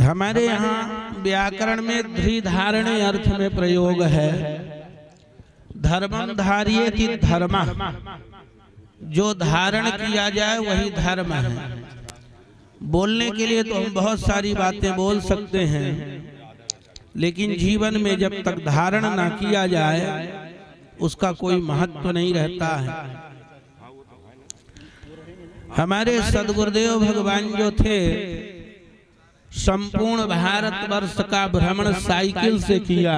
हमारे यहाँ व्याकरण में धृधारणे अर्थ में प्रयोग है। धर्मम धार्येति धर्मः, जो धारण किया जाए वही धर्म है। बोलने के लिए तो हम बहुत सारी बातें बोल सकते हैं, लेकिन जीवन में जब तक धारण ना किया जाए उसका कोई महत्व नहीं रहता है। हमारे सदगुरुदेव भगवान जो थे, संपूर्ण भारतवर्ष का भ्रमण साइकिल से किया।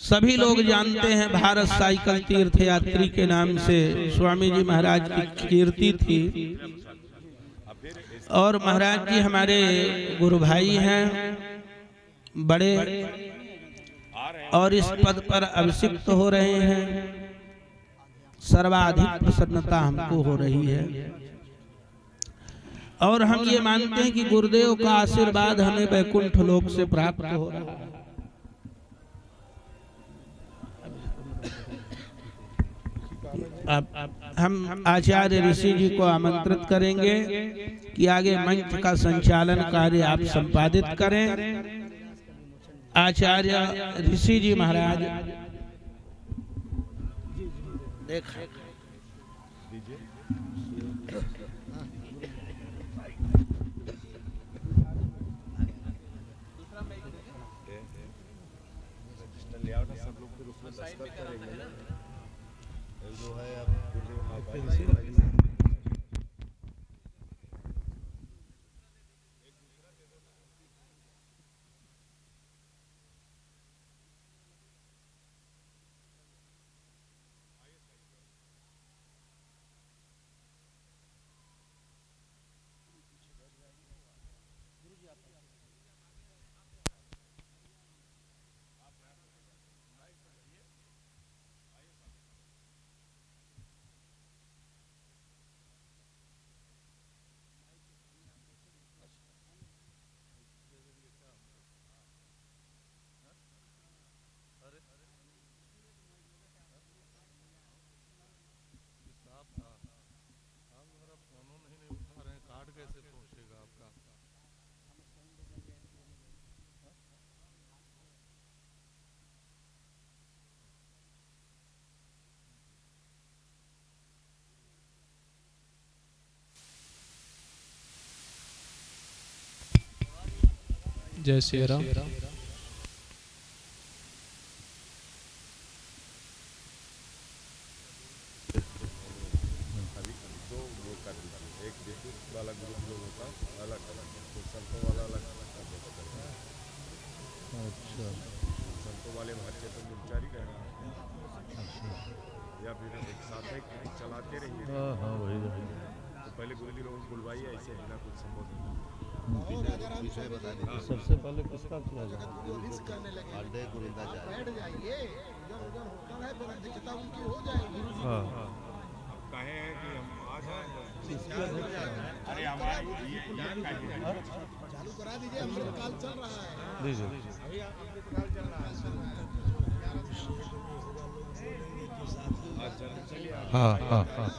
सभी लोग जानते हैं भारत साइकिल तीर्थ यात्री के नाम से स्वामी जी महाराज की कीर्ति थी। और महाराज जी हमारे गुरु भाई हैं बड़े, और इस पद पर अभिषिक्त हो रहे हैं। सर्वाधिक प्रसन्नता हमको हो रही है और हम ये मानते हैं कि गुरुदेव का आशीर्वाद हमें वैकुंठ लोक से प्राप्त हो रहा है। अब हम आचार्य ऋषि जी को आमंत्रित करेंगे कि आगे मंच का संचालन कार्य आप संपादित करें। आचार्य ऋषि जी महाराज जय श्री राम। सबसे पहले किसका किया जाए? चालू करा दीजिए, काल चल रहा है। दीजिए। हाँ हाँ हाँ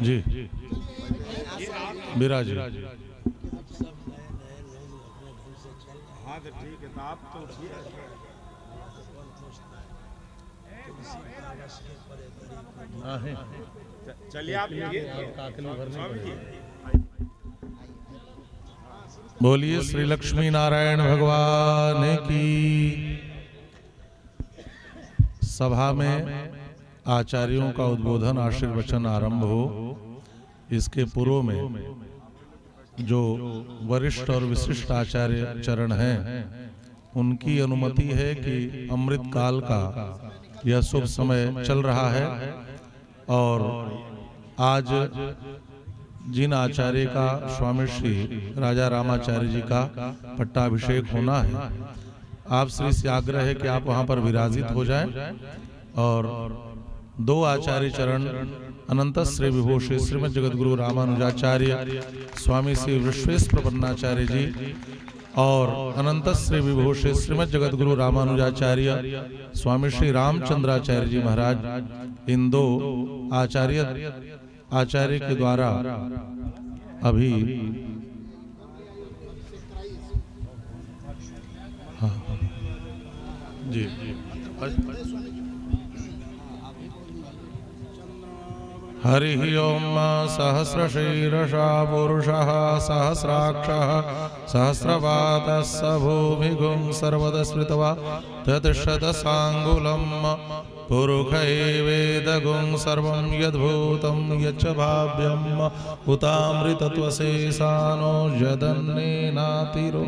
जी विराज। हाँ तो ठीक है, तो आप तो चलिए आप बोलिए श्री लक्ष्मी नारायण भगवान की। सभा में आचार्यों का उद्बोधन आशीर्वचन आरंभ हो, इसके पूर्व में जो वरिष्ठ और विशिष्ट आचार्य चरण हैं, उनकी अनुमति है कि अमृत काल का यह शुभ समय चल रहा है और आज जिन आचार्य का स्वामी श्री राजा रामाचार्य जी का पट्टाभिषेक होना है, आप श्री से आग्रह है कि आप वहां पर विराजित हो जाएं और दो आचार्य चरण अनंत श्री विभूषी श्रीमद जगतगुरु रामानुजाचार्य स्वामी श्री विश्वेश्वर प्रपन्नाचार्य जी और अनंत श्री विभूषी श्रीमद जगतगुरु रामानुजाचार्य स्वामी श्री रामचंद्राचार्य जी महाराज, इन दो आचार्य के द्वारा अभी जी। हरिः ओम सहस्रशीर्षा पुरुषः सहस्राक्षः सहस्रपादः स भूमिगुं सर्वदस्मृत्वा तत्शतसाङ्गुलं पुरुषैवेदगुं सर्वं यद्भूतं यच्च भाव्यम् उतामृतत्वशेषानो यदन्नेनातिरो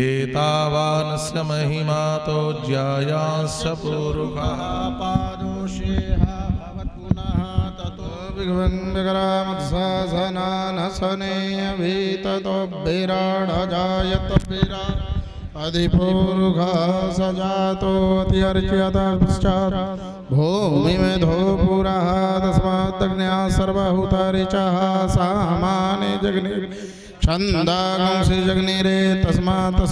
एतावानस्य महिमा तो ज्यायांश्च पुरुषः पादोषेह भवत्पुनः ततो विग्रहमत्सासनानसनेऽभिततो विराडजायत विराड अधिपूरुषः स जातोऽत्यर्च्यत पश्चात् भूमिमेधो पुरः तस्मादग्न्या सर्वहुतरिचः सामाने जग्नि छन्दागुंसि जग्निरे तस्मात्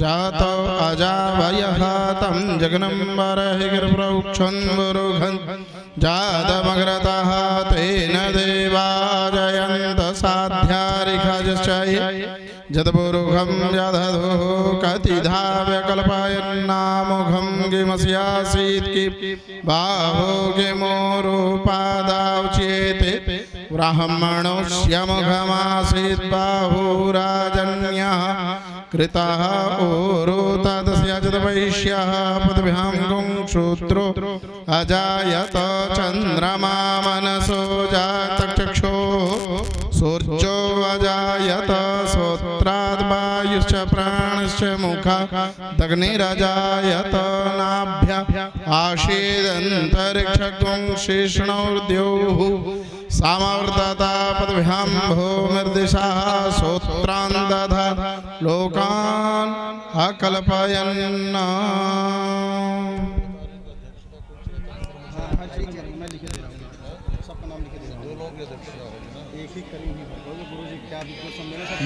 जातो अजावयः तं जग्नं बर्हिर्प्रोक्षन् बुरुघन् जातमग्रतः तेन देवा जयन्त साध्यारिखजश्चै जतपुरुषं जदधो कतिधा व्यकल्पयन्नामुखं किमस्यासीत् कि बाहो किमोरुपादावचेते ब्राह्मणोऽस्य मुखमासीत् बाहुराजन्यः कृतः ऊरो तदस्य जतवैश्यः पदभ्यां गुंशूत्रो अजायत चन्द्रमा मनसो जातचक्षो सूर्यो अजायत श्रोत्राद् वायुश्च प्राणश्च मुखादग्निरजायत नाभ्या आशीदन्तरिक्षगुंशिष्णोर्द्योः सामवर्तता पदभ्यां भूमिर्दिशः श्रोत्रान् दधा लोकान् अकल्पयन्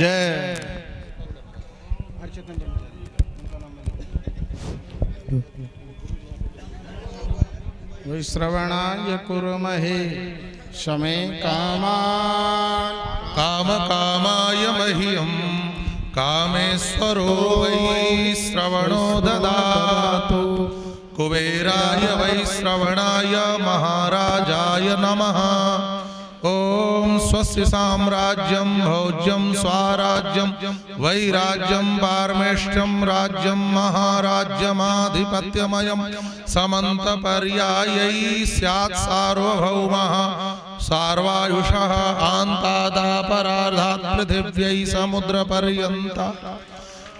जय विश्रवणाय कुर्महे शमे कामान् कामकामाय मह्यं कामेश्वरो वै श्रवणो ददातु कुबेराय वै श्रवणाय महाराजाय नमः। ओम स्वस्य साम्राज्यं भोज्यं स्वाराज्यं वैराज्यं पारमेष्ठ्यं राज्यं महाराज्यमाधिपत्यमयं समन्तपर्यायै स्यात् सार्वभौमः सार्वायुषः आन्तादापरार्धात् पृथिव्यै समुद्रपर्यन्ता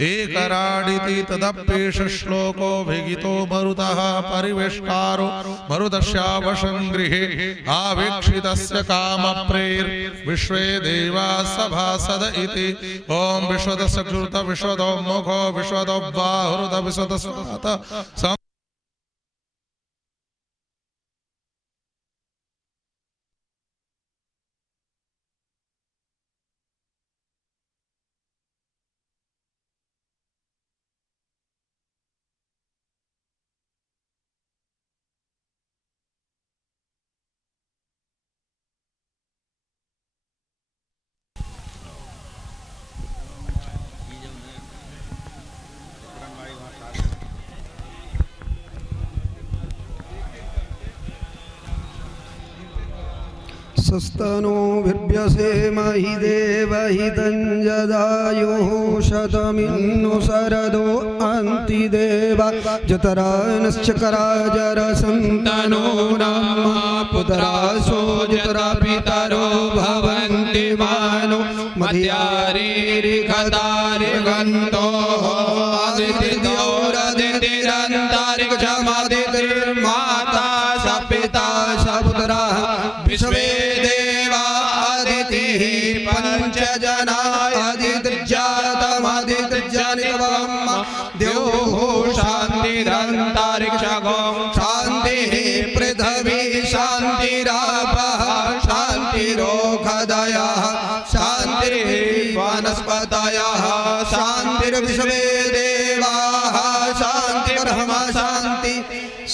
एकराडिति तदप्येष श्लोको भिगितो मरुतः परिवेष्टारो मरुदस्यावशं गृहे आवीक्षितस्य कामप्रेर विश्वे देवा सभासद इति। ओम विश्वदस्य कृत विश्वदो मुखो विश्वदो बाहुरुद विश्वदस्य सस्तनो विर्भ्यसेमहि देवहितं जदायुः शतमिन्नु शरदो अन्तिदेवा जतरानश्चकराजरसन्तनो नाम पुत्रासो जतरा पितरो भवन्ति मानो मध्यारिरिखतारिगन्तो आदितिर्माता स पिता स पुत्रः विश्वे देवादितिः पंच जना आदित्यातमदित्यानिवम् द्योः शान्तिरन्तरिक्षगो शान्तिः पृथिवी शान्तिरापः शान्तिरोषधयः शान्तिः वनस्पतयः शान्तिर्विश्वे देवाः शान्तिर्ब्रह्म शान्ति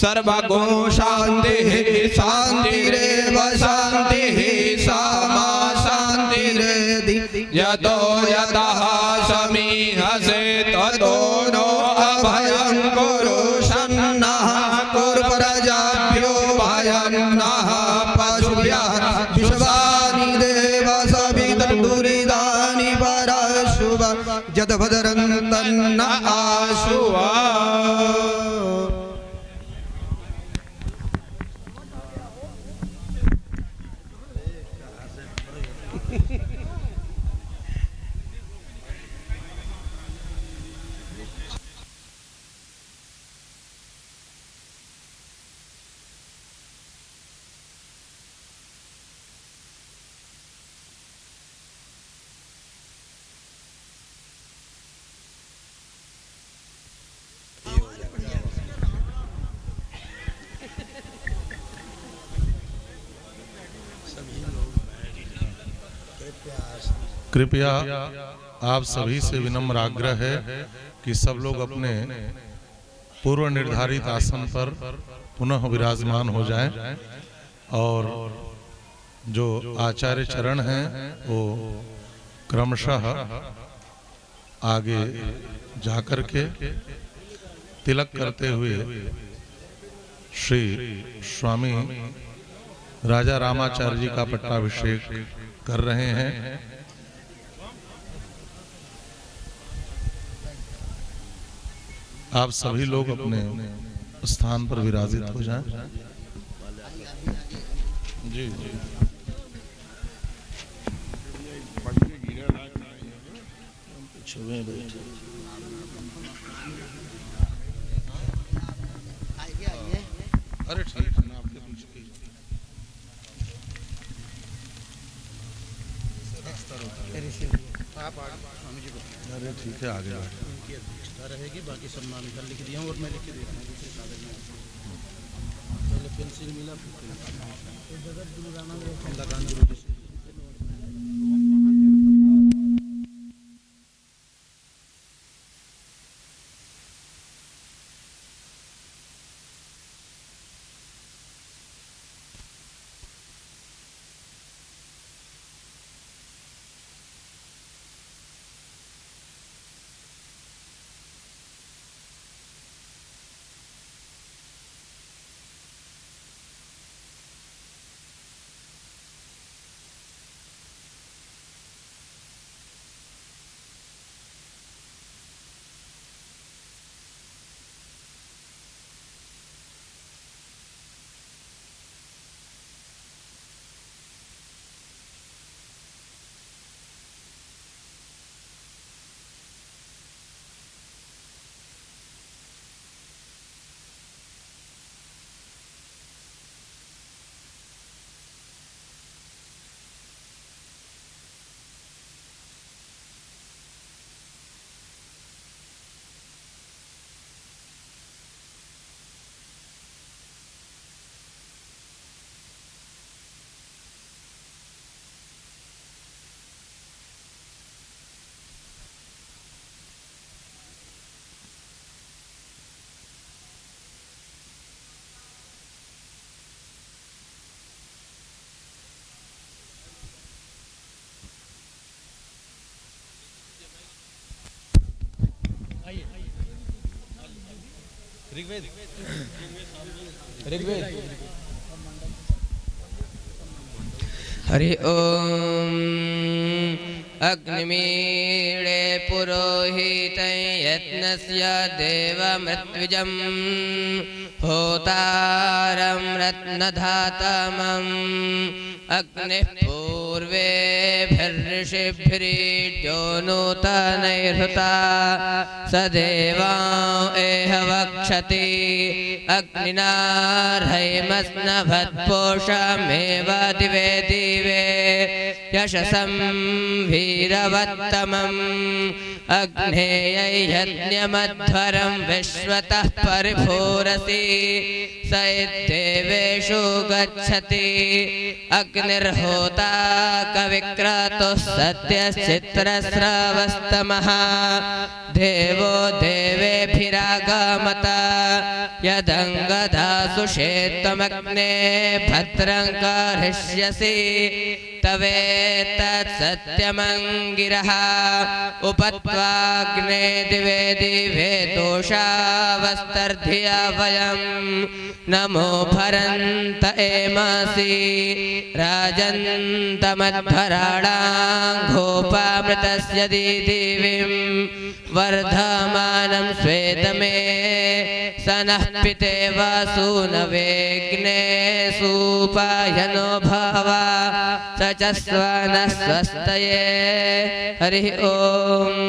सर्वगो शान्तिः शान्तिरेव शान्तिः सामा शान्तिरेधि यतो यतः समीहसे ततो नो अभयं कुरु शुभ जदभदरन्तन्न आशुवा। कृपया आप सभी से विनम्र आग्रह है कि सब लोग अपने पूर्व निर्धारित आसन पर पुनः विराजमान हो जाएं और जो आचार्य चरण हैं वो क्रमशः आगे जाकर के तिलक करते हुए श्री स्वामी राजा रामाचार्य जी का पट्टाभिषेक कर रहे हैं। आप सभी लोग अपने स्थान पर विराजित हो जाएं। जी जी अरे ठीक है ना, आपके पीछे अरे ठीक है, आगे उनकी अध्यक्षता रहेगी, बाकी सब नाम इधर लिख दिया और मैं लिख के देता हूँ दूसरे कागज में। पहले पेंसिल मिला फिर जगत गुरु रामानंद गुरु जी से। ऋग्वेद हरि ओम अग्निमीळे पुरोहितं यज्ञस्य देवमृत्युजं होतारं रत्नधातमं अग्निः पूर्वेभिर्षिभिरीड्यो नूतनैर्हृता स देवाँ एह वक्षति अग्निनार्हैमस्नभत्पोषमेव दिवे दिवे यशसं वीरवत्तमम् अग्नेयै यज्ञमध्वरं विश्वतः परिभूरसि स इत्येवेषु गच्छति अग्निर्होता कविक्रतुः सत्यश्चित्रस्रवस्तमः देवो देवेभिरागमत यदङ्गदासु शेत्वमग्ने भद्रं कर्हिष्यसि तवेतत्सत्यमङ्गिरः उपत्वाग्ने दिवे दिवे दोषावस्तर्धिया वयं नमो भरन्त एमसि राजन्तमध्वराणां घोपामृतस्य दिदिविं वर्धमानं स्वेदमे स नः पितेव सूनवेग्ने सूपायनो भवा स च स्वनः स्वस्तये हरिः ओम्।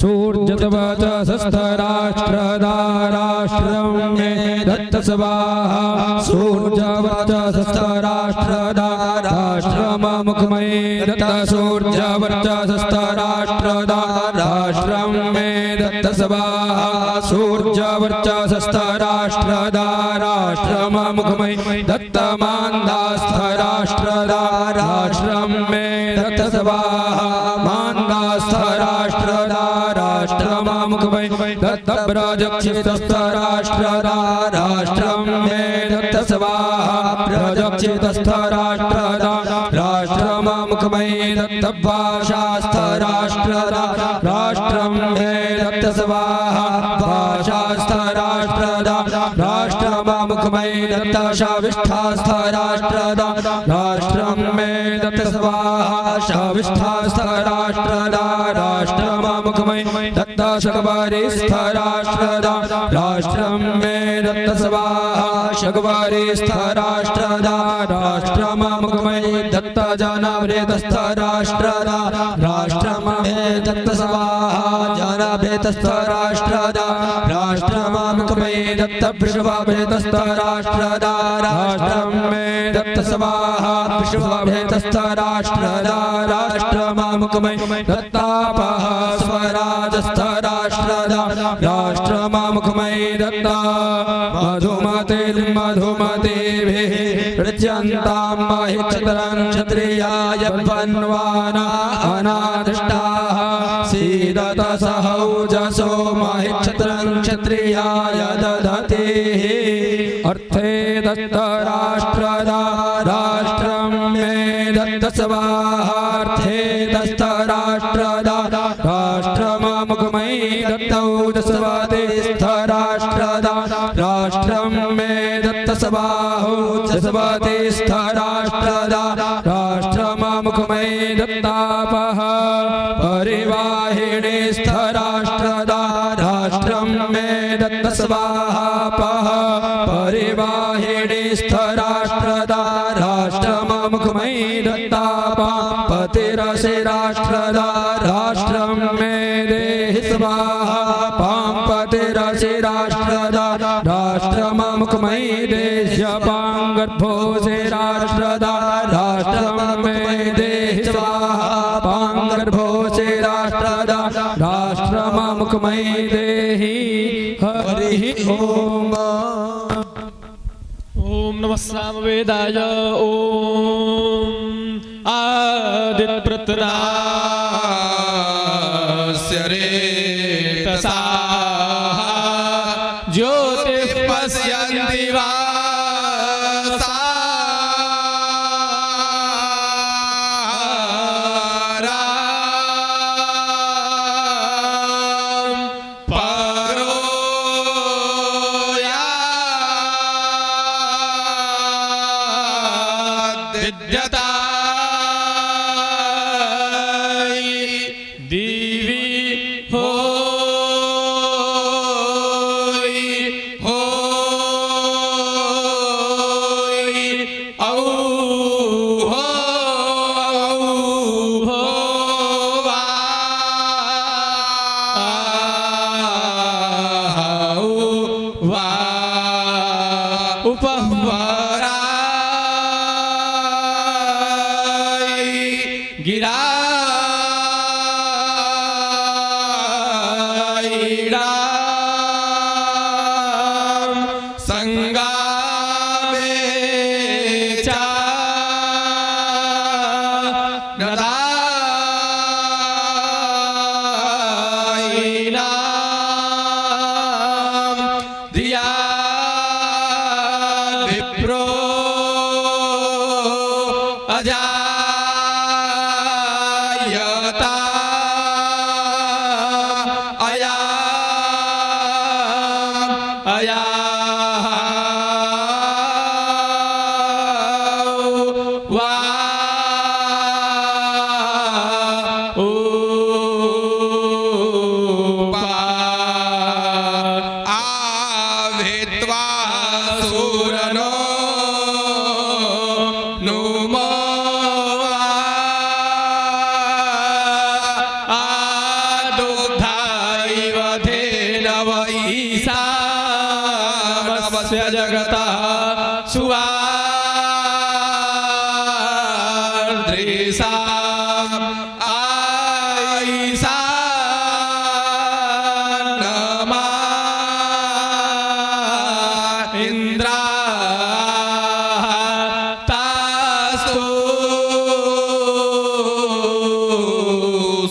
सूर्यतवच सस्तराष्ट्रदाराष्ट्रं मे दत्त स्वाहा सूर्यवच सस्तराष्ट्रदाराष्ट्रममुखमये दत्त सूर्यवच सस्तराष्ट्रदाराष्ट्रं मे दत्त स्वाहा सूर्यवच सस्तराष्ट्रदाराष्ट्रममुखमये दत्त मान्दास्थराष्ट्रदाराष्ट्रं मे दत्त स्वाहा मान्दास्थराष्ट्रदाराष्ट्रममुखमये दत्त ब्रजक्षितस्थराष्ट्रदाराष्ट्रं मे दत्त स्वाहा ब्रजक्षितस्थराष्ट्रदाराष्ट्रममुखमये दत्त भाषास्थराष्ट्रदाराष्ट्रं मे दत्त स्वाहा भाषास्थराष्ट्रदाराष्ट्रममुखमये दत्त शाविष्ठास्थराष्ट्रदाराष्ट्रं मे दत्त स्वाहा शाविष्ठास्थराष्ट्रदाराष्ट्रममुखमये दत्त शगवारिस्थराष्ट्रदाराष्ट्रं मे दत्त स्वाहा शगवारिस्थराष्ट्रदाराष्ट्रममुखमये दत्त जानवृतस्थराष्ट्रदाराष्ट्रं मे दत्त स्वाहा जानवृतस्थराष्ट्रदाराष्ट्रममुखमये दत्त वृषभाभृतस्थराष्ट्रदाराष्ट्रं मे दत्त स्वाहा वृषभाभृतस्थराष्ट्रदाराष्ट्रममुखमये दत्तापः स्वराजस्थराष्ट्रदाराष्ट्रममुखमये दत्त मधुमतिर्मधुमतिभिः पृच्छन्तां महिक्षत्रं क्षत्रियाय पन्वाना अनादिष्टाः सीदत सहौजसो महिक्षत्रं क्षत्रियाय ददति अर्थे दत्तराष्ट्रदाराष्ट्रं मे दत्त स्वाहार्थे दत्तराष्ट्रदाराष्ट्रममुखमये दत्तौजस्वतिस्थराष्ट्रदाराष्ट्रं मे दत्त स्वाहोजस्वतिस्थराष्ट्रदाराष्ट्रममुखमये दत्तापः परिवाहिणी स्थराष्ट्रदाराष्ट्रं मे दत्त स्वाहापः परिवाहिणी स्थराष्ट्रदाराष्ट्रममुखमये दत्तापा पतिरशिराष्ट्रदाराष्ट्रं मे देहि स्वाहा पांपतिरशिराष्ट्रदाराष्ट्रममुखमये देश्यपाङ्गर्भोशिराष्ट्रदाराष्ट्रं मे देहि स्वाहा पाङ्गर्भोशिराष्ट्रदाराष्ट्रममुखमये देहि हरिः ओम्। ओम नमः सामवेदाय ओम आदित्यप्रतरास्य रेतसा ज्योतिः पश्यन्ति वासा दीवी होई होई औ हो वा वा उपवरा गिरा सा आई सा नमा इंद्रा तास्तु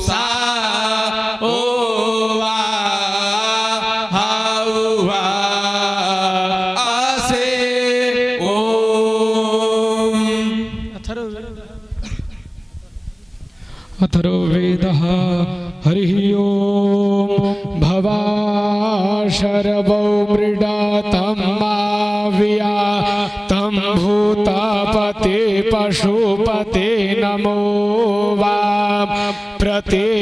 सा ओ वा हाउ वा आसे ओम अथर्ववेदः हरिः ओम् भवा शरवो मृडातं माविया तं भूतापते पशुपते नमो वा प्रतिहितामायतामा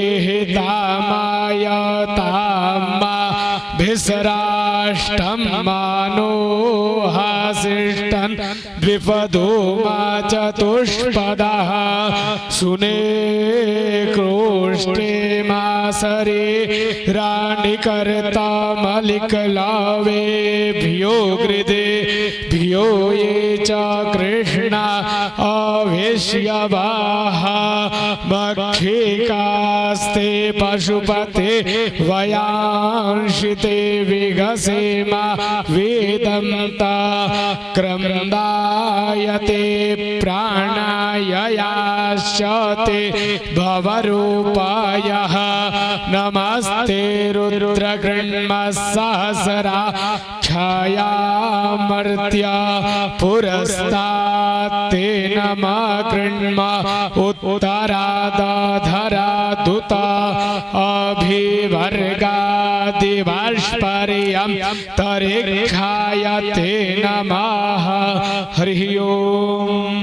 भिसराष्टं मानोहासिष्टं द्विपदो मा चतुष्पदः सुने क्रोष्टे मा सरे राणिकर्ता मलिकलावे भ्यो गृदे भ्यो ये च कृष्णा अविष्यवाः मक्षिकास्ते पशुपते वयांशिते विगसेमा वेदन्ता क्रमदायते प्राणाययाश्चते भवरूपायः नमस्ते रुद्रगृण्मसहस्रा छायामर्त्या पुरस्तात्ते नमः गृण्म उत्तरादधरादुता अभिवर्गादिवाष्पर्यं तरिक्षायते नमः हरिः ओम्।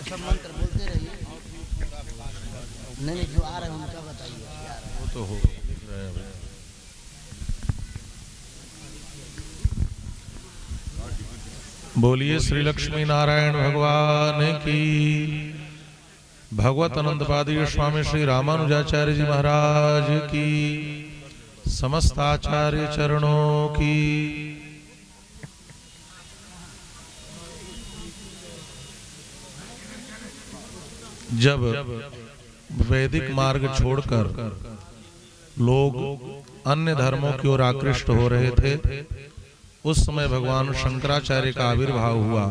सब मंत्र बोलते रहिए। नहीं जो आ रहे हैं उनका बताइए। वो तो हो बोलिए श्री लक्ष्मी नारायण भगवान की। भगवत अनंतपादीय स्वामी श्री रामानुजाचार्य जी महाराज की, समस्त आचार्य चरणों की। जब वैदिक मार्ग छोड़कर लोग अन्य धर्मों की ओर आकृष्ट हो रहे थे, उस समय भगवान शंकराचार्य का आविर्भाव हुआ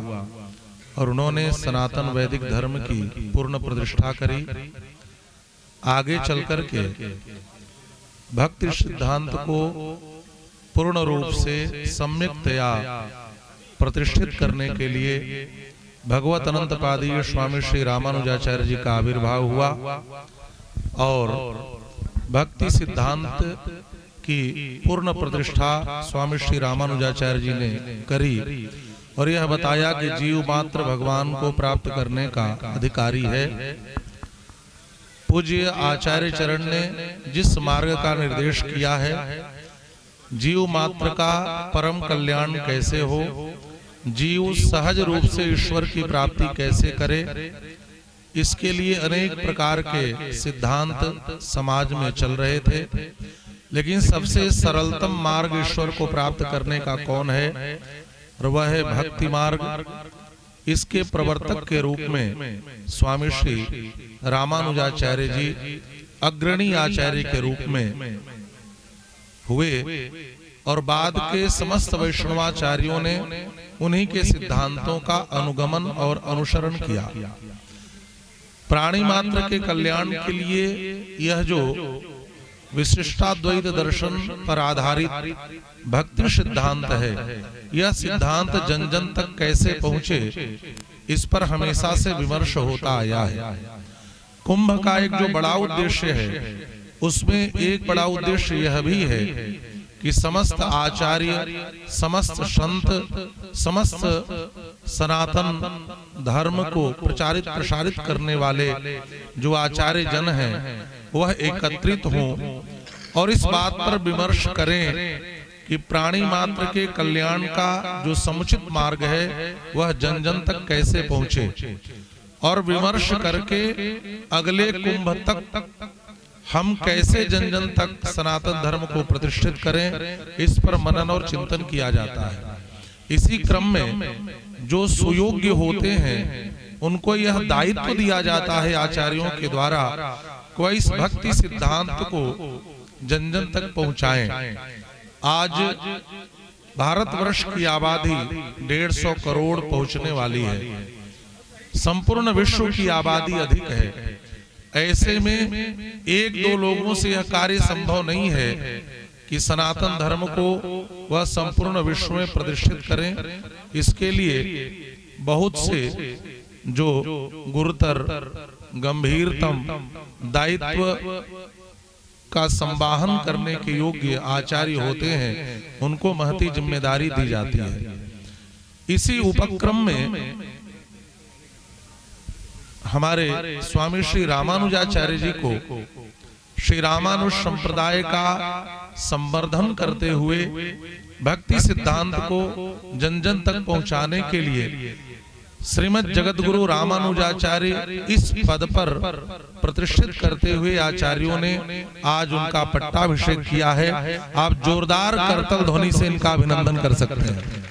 और उन्होंने सनातन वैदिक धर्म की पूर्ण प्रतिष्ठा करी। आगे चलकर के भक्ति सिद्धांत को पूर्ण रूप से सम्यक्तया प्रतिष्ठित करने के लिए भगवत अनंतपादीय स्वामी श्री रामानुजाचार्य जी का आविर्भाव हुआ और भक्ति सिद्धांत की पूर्ण प्रतिष्ठा स्वामी श्री रामानुजाचार्य जी ने करी और यह बताया कि जीव मात्र भगवान को प्राप्त करने का अधिकारी है। पूज्य आचार्य चरण ने जिस मार्ग का निर्देश किया है, जीव मात्र का परम कल्याण कैसे हो, जीव सहज रूप से ईश्वर की प्राप्ति कैसे करे, इसके लिए अनेक प्रकार के सिद्धांत समाज में चल रहे थे। लेकिन सबसे सरलतम मार्ग ईश्वर को प्राप्त करने का कौन है, और वह है भक्ति मार्ग। इसके प्रवर्तक के रूप में स्वामी श्री रामानुजाचार्य जी अग्रणी आचार्य के रूप में हुए और बाद के समस्त वैष्णवाचार्यों ने उन्हीं के सिद्धांतों का अनुगमन और अनुसरण किया। प्राणी मात्र के कल्याण के लिए यह जो विशिष्टाद्वैत दर्शन पर आधारित भक्ति सिद्धांत है, यह सिद्धांत जन जन तक कैसे पहुंचे, इस पर हमेशा से विमर्श होता आया है। कुंभ का एक जो बड़ा उद्देश्य है, उसमें एक बड़ा उद्देश्य यह भी है कि समस्त आचार्य, समस्त संत, समस्त सनातन धर्म को प्रचारित प्रसारित करने वाले जो आचार्य जन हैं, वह एकत्रित हों और इस बात पर विमर्श करें कि प्राणी मात्र के कल्याण का जो समुचित मार्ग है वह जन जन तक कैसे पहुंचे, और विमर्श करके अगले कुंभ तक हम कैसे जन जन तक सनातन धर्म को प्रतिष्ठित करें, इस पर मनन और चिंतन किया जाता है। इसी क्रम में जो सुयोग्य होते हैं उनको यह दायित्व दिया जाता है आचार्यों के द्वारा कोई इस भक्ति सिद्धांत को जन जन तक पहुंचाएं। आज भारतवर्ष की आबादी 150 करोड़ पहुंचने वाली है, संपूर्ण विश्व की आबादी अधिक है। ऐसे में एक दो लोगों से यह कार्य संभव नहीं है कि सनातन धर्म को वह संपूर्ण विश्व में प्रतिष्ठित करें। इसके लिए बहुत से जो गुरुतर गंभीरतम दायित्व का संवाहन करने के योग्य आचार्य होते हैं, उनको महती जिम्मेदारी दी जाती है। इसी उपक्रम में हमारे स्वामी श्री रामानुजाचार्य जी को श्री रामानुज संप्रदाय का संवर्धन करते हुए भक्ति सिद्धांत को जन जन तक पहुंचाने के लिए श्रीमद् जगतगुरु रामानुजाचार्य इस पद पर प्रतिष्ठित करते हुए आचार्यों ने आज उनका पट्टाभिषेक किया है। आप जोरदार करतल ध्वनि से इनका अभिनंदन कर सकते हैं।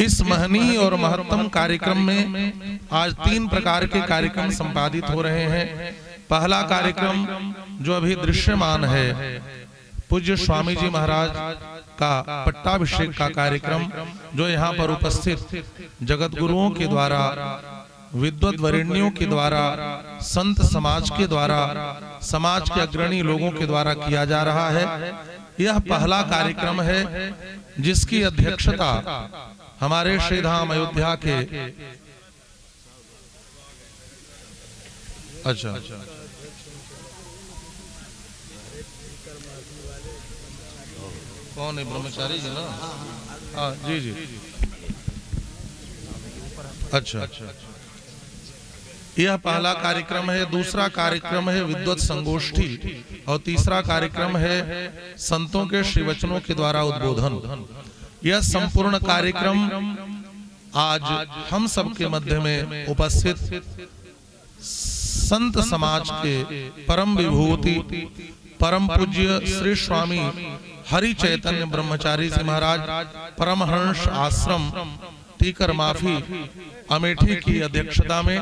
इस महनीय और महत्तम कार्यक्रम में आज 3 प्रकार के कार्यक्रम संपादित हो रहे हैं। पहला कार्यक्रम जो अभी दृश्यमान है, पूज्य स्वामी जी महाराज का पट्टाभिषेक का कार्यक्रम, जो यहाँ पर उपस्थित जगत गुरुओं के द्वारा, विद्वत वरेण्यों के द्वारा, संत समाज के द्वारा, समाज के अग्रणी लोगों के द्वारा किया जा रहा है। यह पहला कार्यक्रम है जिसकी अध्यक्षता हमारे श्रीधाम अयोध्या के अच्छा कौन है, ब्रह्मचारी जी ना? हाँ जी जी, अच्छा। यह पहला कार्यक्रम है। दूसरा कार्यक्रम है विद्वत संगोष्ठी, और तीसरा कार्यक्रम है संतों के श्री वचनों के द्वारा उद्बोधन। यह संपूर्ण कार्यक्रम आज हम सबके मध्य में उपस्थित संत समाज के परम विभूति परम पूज्य श्री स्वामी हरि चैतन्य ब्रह्मचारी जी महाराज परमहंस आश्रम टीकर माफी अमेठी की अध्यक्षता में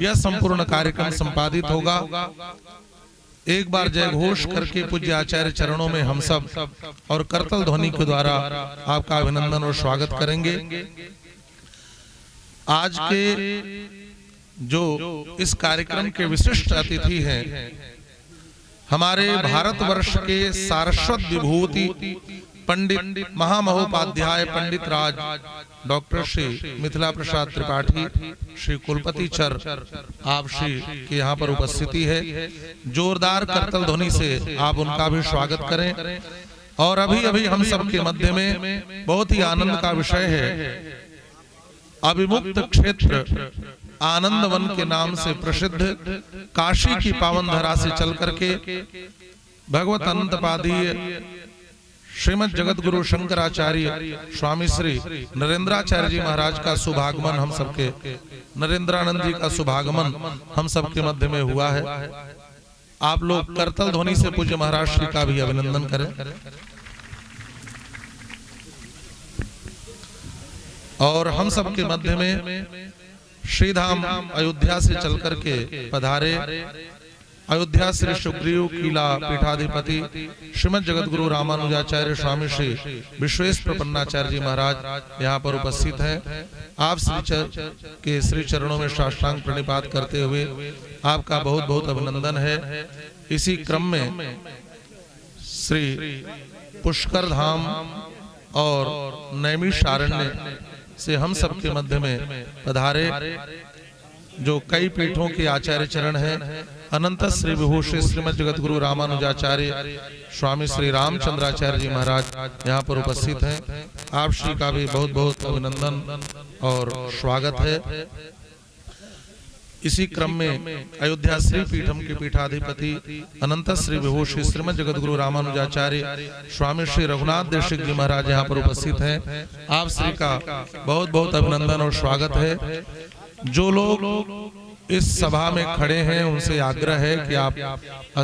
यह संपूर्ण कार्यक्रम संपादित होगा। एक बार जय घोष करके पूज्य आचार्य चरणों में हम सब और करतल ध्वनि के द्वारा आपका अभिनंदन और स्वागत करेंगे। आज के जो इस कार्यक्रम के विशिष्ट अतिथि हैं, हमारे भारतवर्ष के सारस्वत विभूति पंडित महामहोपाध्याय पंडित राज डॉक्टर श्री मिथिला प्रसाद त्रिपाठी श्री कुलपति चर, आप श्री के यहाँ पर उपस्थिति है। जोरदार करतल ध्वनि से आप उनका भी स्वागत करें। और अभी अभी हम सबके मध्य में बहुत ही आनंद का विषय है, अभिमुक्त क्षेत्र आनंद वन के नाम से प्रसिद्ध काशी की पावन धरा से चल करके भगवत अनंतपादीय श्रीमद जगत गुरु शंकराचार्य स्वामी श्री नरेंद्राचार्य जी महाराज का शुभागमन, हम सबके नरेंद्रानंद जी का शुभागमन हम सबके मध्य में हुआ है। आप लोग करतल ध्वनि से पूज्य महाराज श्री का भी अभिनंदन करें। और हम सबके मध्य में श्रीधाम अयोध्या से चल करके पधारे अयोध्या श्री सुग्रीव किला पीठाधिपति श्रीमद जगत गुरु रामानुजाचार्य स्वामी श्री विश्वेश प्रपन्नाचार्य जी महाराज यहाँ पर उपस्थित हैं। आप के श्री चरणों में साष्टांग प्रणिपात करते हुए आपका बहुत बहुत अभिनंदन है। इसी क्रम में श्री पुष्कर धाम और नैमिषारण्य से हम सबके मध्य में पधारे जो कई पीठों के आचार्य चरण हैं, अनंत श्री विभूषित श्रीमद जगत गुरु रामानुजाचार्य स्वामी श्री रामचंद्राचार्य जी महाराज यहाँ पर उपस्थित हैं। आप श्री का भी बहुत बहुत अभिनंदन और स्वागत है। इसी क्रम में अयोध्या श्री पीठम के पीठाधिपति अनंत श्री विभूषी श्रीमद जगत गुरु रामानुजाचार्य स्वामी श्री रघुनाथ देशिक जी महाराज यहाँ पर उपस्थित हैं। आप श्री का बहुत बहुत अभिनंदन और स्वागत है। जो लोग इस सभा में खड़े हैं उनसे आग्रह है कि आप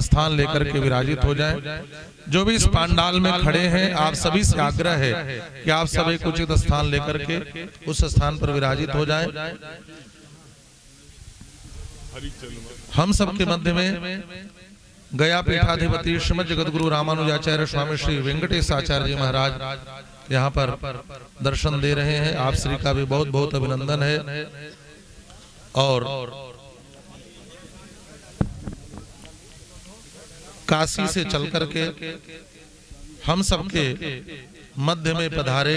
स्थान लेकर के विराजित हो जाएं। जो भी इस पांडाल में खड़े हैं आप सभी से आग्रह है कि आप सब एक उचित स्थान लेकर के उस स्थान पर विराजित हो जाएं। हम सबके मध्य में गया पीठाधिपति श्रीमद जगत गुरु रामानुजाचार्य स्वामी श्री वेंकटेश आचार्य जी महाराज यहाँ पर दर्शन दे रहे हैं। आप श्री का भी बहुत बहुत अभिनंदन है। और काशी से चल करके हम सबके मध्य में पधारे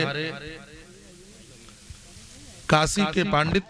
काशी के पंडित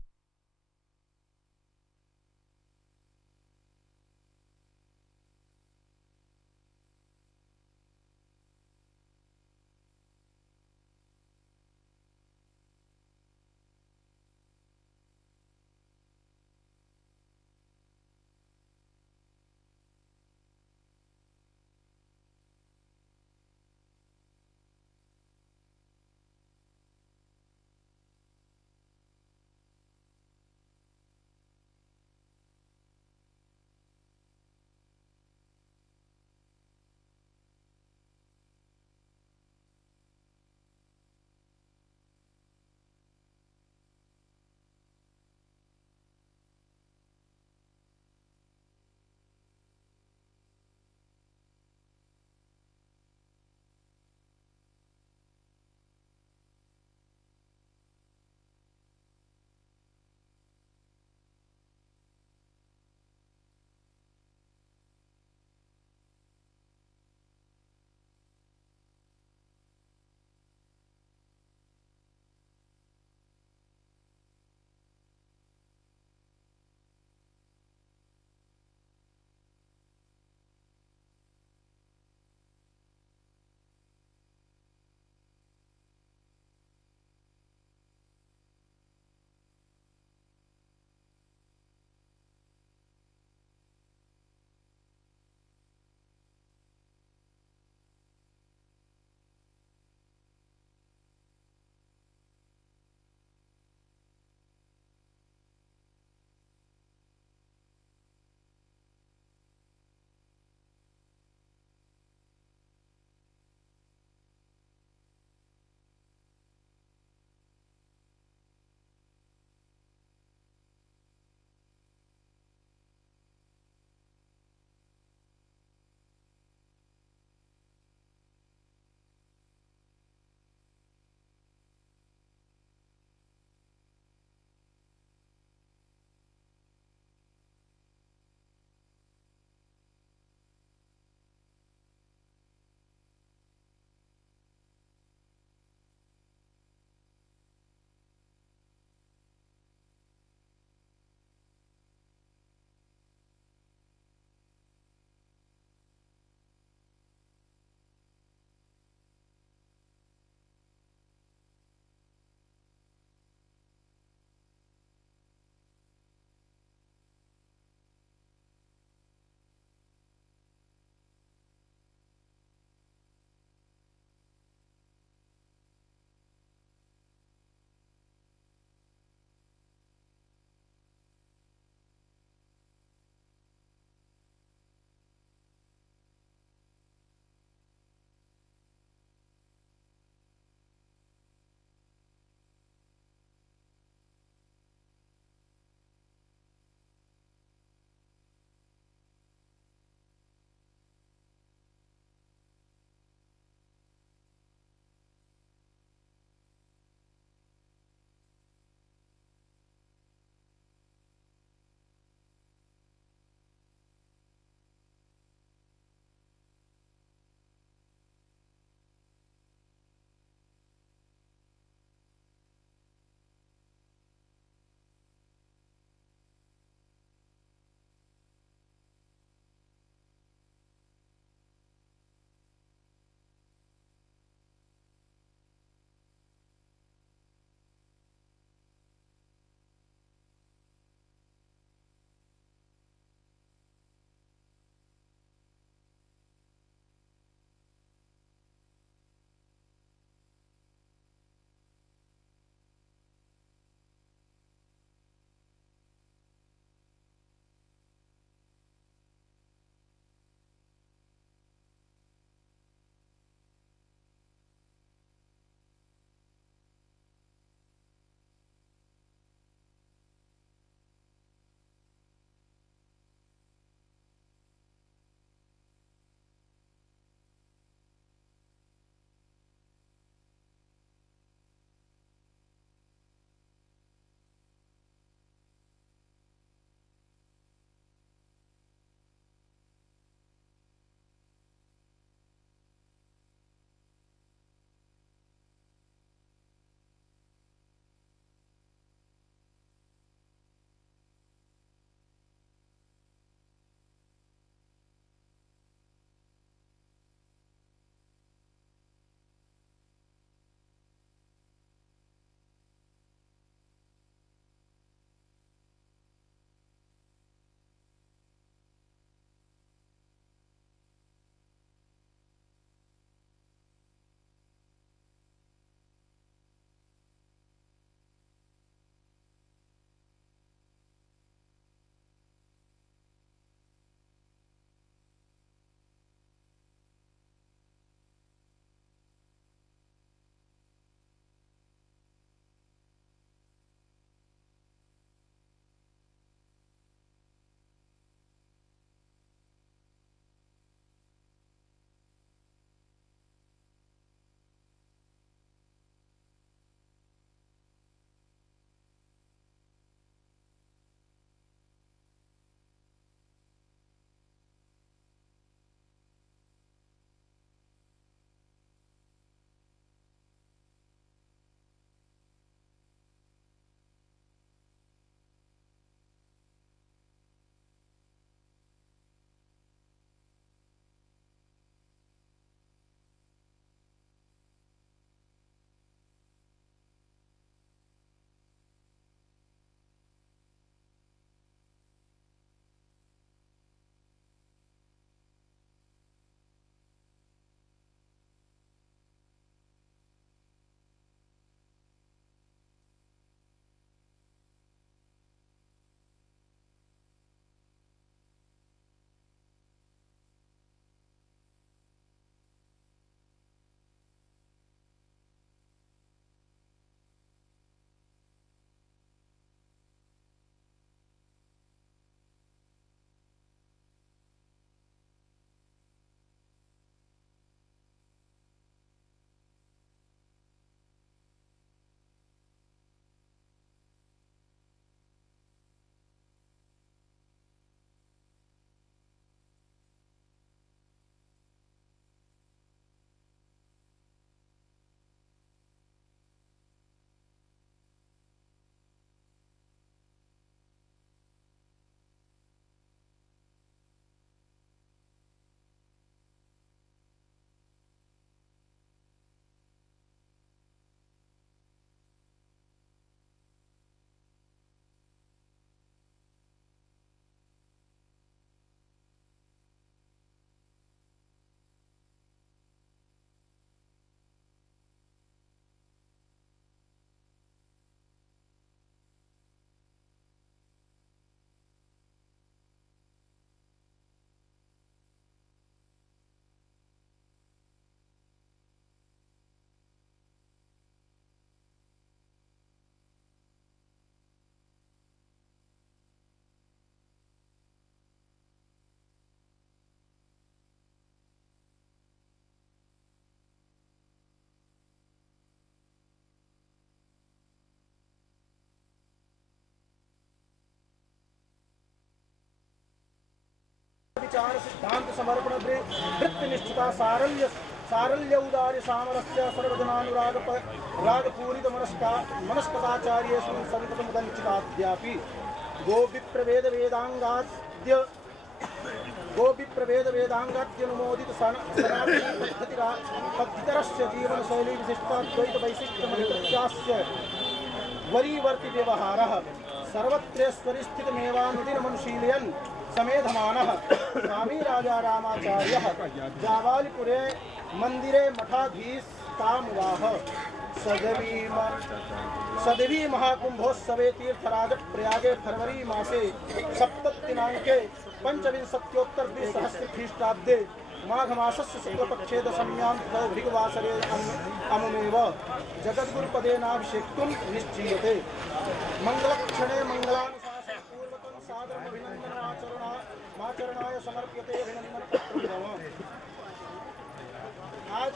विचार सिद्धांत समर्पण वृत्ति निष्ठता सारल्य उदार्य सामरस्य सर्वजनानुराग राग पूरित मनस्कताचार्य संकट मुदंचिताद्यापि गोविप्रवेद वेदांगाद्यनुमोदित सनातनी पद्धतिरस्य जीवन शैली विशिष्टाद्वैत वैशिष्ट्यमधिकृत्यास्य वरीवर्ति व्यवहारः सर्वत्रेश्वरि स्थितमेवानुदिनमनुशीलयन् समेधमानः स्वामी राजा रामाचार्यः जावालिपुरे मंदिरे मठाधीशतामुवाह सदवी महाकुंभोत्सवे तीर्थराज प्रयागे फरवरी मासे सप्तदिनांके पंचविंशत्योत्तर द्विसहस्र ख्रीष्टाब्दे माघ मासस्य शुक्लपक्षे दशम्यां भृगवासरे अमुमेव जगद्गुरुपदेनाभिषेक्तुं निश्चीयते। मंगलक्षणे मंगलानुशासनपूर्वकं सादरमभिनन्दनाचरणाय समर्प्यते अभिनन्दनपत्रम्। आज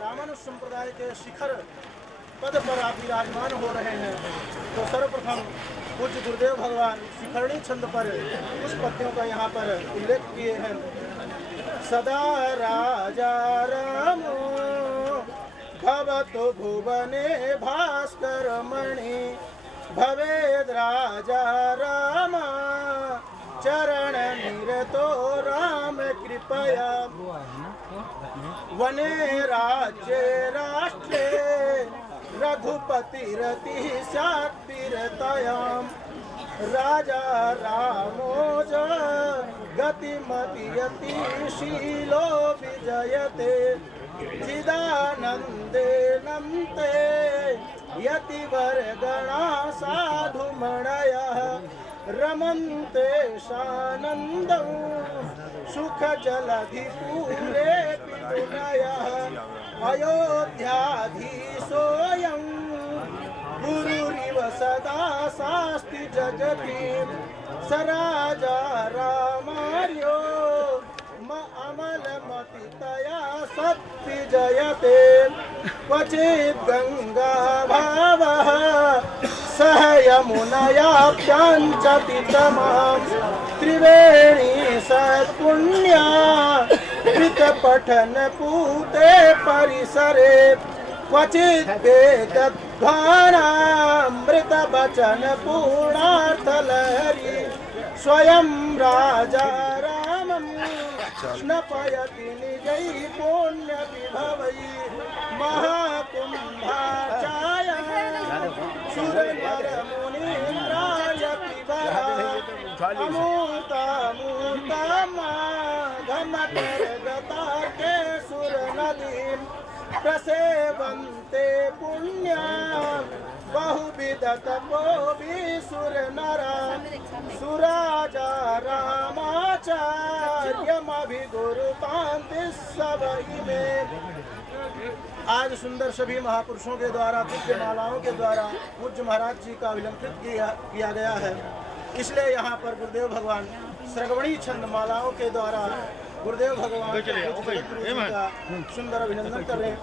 रामानुज संप्रदाय के शिखर पद पर आप विराजमान हो रहे हैं, तो सर्वप्रथम पूज्य गुरुदेव भगवान शिखरणी छंद पर कुछ पद्यों का यहाँ पर उल्लेख किए हैं। सदा राजा रामो भवतु भुवने भास्कर मणि भवेद राजा रामा चरण निरतो राम कृपया वने राज्ये राष्ट्रे रघुपति रति स्यात्पिरतयां राजा रामोज गतिमति यतिशीलो विजयते चिदानन्देनन्ते यतिवर्गणा साधुमणयः रमन्ते सानन्दं सुखजलधिपूरे पितुनयः अयोध्याधीशोऽयं गुरुरिव सदा शास्ति जगति स राजा रामार्यो अमलमतितया सत्विजयते क्वचित् गंगा भावः सह यमुनयाप्याञ्चति तमां त्रिवेणी सत्पुण्या कृतपठन पूते परिसरे क्वचित् वेदध्वानामृत वचन पूर्णार्थलहरी स्वयं राजा रामं स्नपयति निजै पुण्य विभवै महाकुंभाचार्य सुरनर मुनीन्द्राय पिबरा अमूर्तामूर्तमाघमकरगता के सुर नदीं प्रसेवन्ते पुण्या बहुविध तपोभि सुर नरा सुराजा रामाचार्यमभिगुरुतान्ति सवै में। आज सुंदर सभी महापुरुषों के द्वारा दिव्य मालाओं के द्वारा पूज्य महाराज जी का अभिलंकृत किया गया है, इसलिए यहाँ पर गुरुदेव भगवान श्रगवणी छंद मालाओं के द्वारा गुरुदेव भगवान का सुंदर अभिनंदन कर रहे हैं।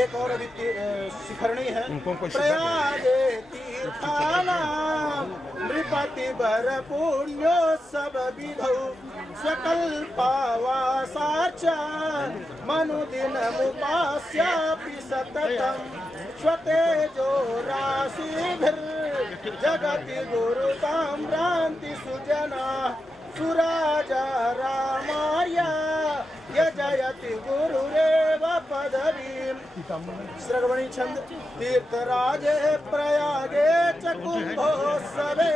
एक और अभी शिखरणी है। प्रयागे तीर्थानां नृपति वर पुण्योत्सव विधौ स्वकल्पावासार्च मनुदिनमुपास्यापि सततं स्वतेजो राशिभिर्जगति गुरुतां भ्रान्ति सुजना सुराजा रामार्य यजयति गुरुरेव पदवीं। श्रवणी छंद तीर्थराजे प्रयागे च कुंभोत्सवे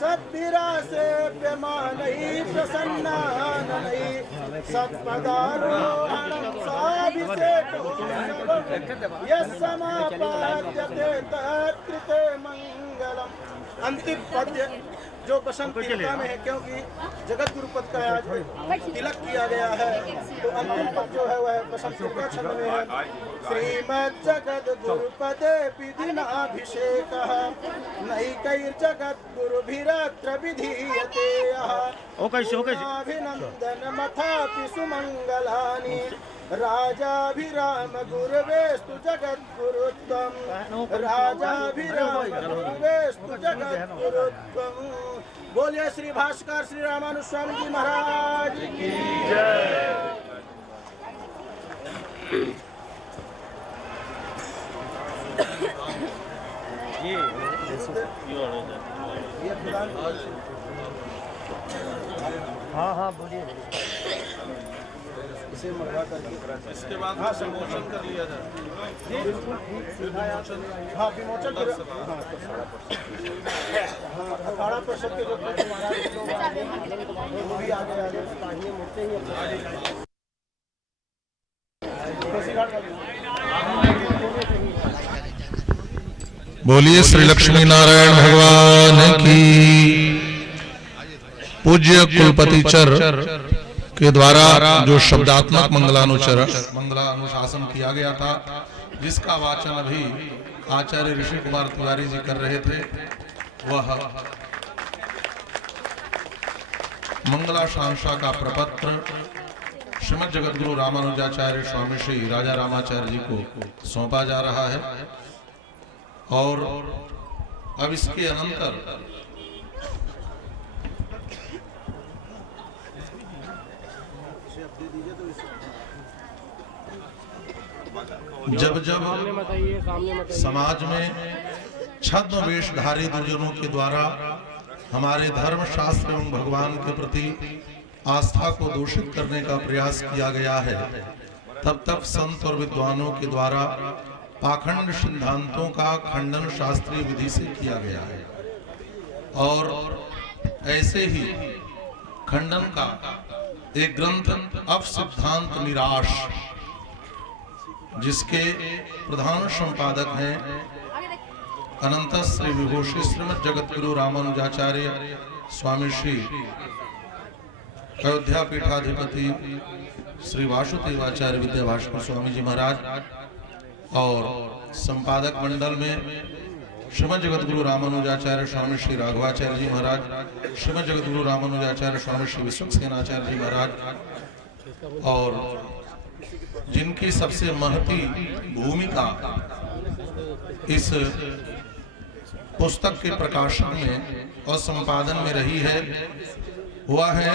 सद्विरासेव्यमानैः प्रसन्नाननैः सत्पदारोहणं साभिषेको यस्समापाद्यते तत्कृते मंगलम्। अंतिम पद्य जो बसंत तिलका में है, क्योंकि जगत गुरु पद का आज तिलक किया गया है, तो अंतिम पद जो है वह बसंत का छंद में है। श्रीमद जगत गुरुपदे विधिनाभिषेक नैकैर्जगत गुरुभिरत्र विधीयते अभिनंदन मथापि सुमंगलानि राजाभिराम गुरुवेस्तु जगद्गुरुत्वं राजाभिराम गुरुवेस्तु जगद्गुरुत्वं। बोलिए श्री भास्कर श्री रामानुज स्वामी जी महाराज की जय। हाँ बोलिए। इसे मरवा कर इसके बाद हाँ विमोचन कर लिया जाए। हाँ विमोचन कर अखाड़ा परिषद के जो वो भी आगे मुड़ते ही बोलिए श्री लक्ष्मी नारायण भगवान की। पूज्य कुलपति चर के द्वारा जो शब्दात्मक मंगलानुशासन किया गया था, जिसका वाचन अभी आचार्य ऋषि कुमार तिवारी जी कर रहे थे, वह मंगलाशांसा का प्रपत्र श्रीमद जगतगुरु रामानुजाचार्य स्वामी श्री राजा रामाचार्य जी को सौंपा जा रहा है। और अब इसके अनंतर जब जब समाज में छद्म वेशधारी दुर्जनों के द्वारा हमारे धर्म शास्त्र एवं भगवान के प्रति आस्था को दूषित करने का प्रयास किया गया है, तब तब संत और विद्वानों के द्वारा पाखंड सिद्धांतों का खंडन शास्त्रीय विधि से किया गया है। और ऐसे ही खंडन का एक ग्रंथ अपसिद्धांत निराश, जिसके प्रधान संपादक हैं अनंत श्री विभूषी श्रीमद जगतगुरु रामानुजाचार्य स्वामी श्री अयोध्या पीठाधिपति श्री वासुदेवाचार्य विद्याभास्कर स्वामी जी महाराज, और संपादक मंडल में श्रीमद जगतगुरु रामानुजाचार्य स्वामी श्री राघवाचार्य जी महाराज, श्रीमद जगतगुरु रामानुजाचार्य स्वामी श्री विश्वक्सेनाचार्य जी महाराज, और जिनकी सबसे महती भूमिका इस पुस्तक के प्रकाशन में और संपादन में रही है, वह है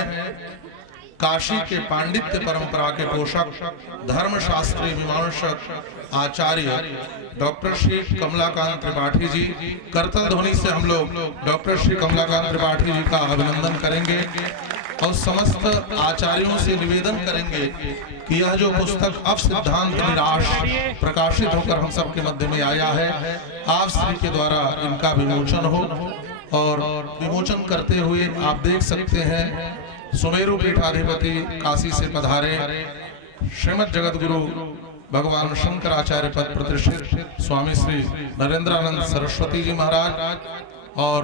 काशी के पांडित्य परंपरा के पोषक धर्मशास्त्री मीमांसक आचार्य डॉक्टर श्री कमलाकांत त्रिपाठी जी। करतल ध्वनि से हम लोग डॉक्टर श्री कमलाकांत त्रिपाठी जी का अभिनंदन करेंगे और समस्त आचार्यों से निवेदन करेंगे कि यह जो पुस्तक अपसिद्धांत निराश प्रकाशित होकर हम सबके मध्य में आया है, आप श्री के द्वारा इनका विमोचन हो। और विमोचन करते हुए आप देख सकते हैं सुमेरु पीठाधिपति काशी से पधारे श्रीमद जगतगुरु भगवान शंकराचार्य पद प्रतिष्ठित स्वामी श्री नरेंद्रानंद सरस्वती जी महाराज और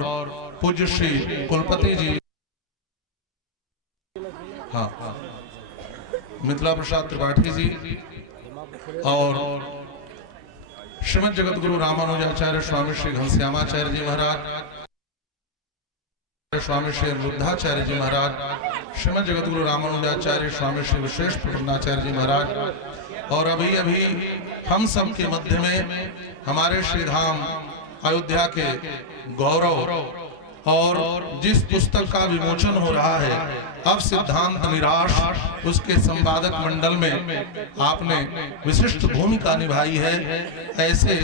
पूज्य श्री कुलपति जी, हाँ मिथिला प्रसाद त्रिपाठी जी, और श्रीमद जगतगुरु रामानुजाचार्य स्वामी श्री घनश्यामाचार्य जी महाराज, स्वामी श्री रुद्धाचार्य जी महाराज, श्रीमद जगतगुरु रामानुजाचार्य स्वामी श्री विशेष प्रपन्नाचार्य जी महाराज, और अभी अभी हम सब के मध्य में हमारे श्री धाम अयोध्या के गौरव और जिस पुस्तक का विमोचन हो रहा है अब सिद्धांत निराश, उसके संपादक मंडल में आपने विशिष्ट भूमिका निभाई है। ऐसे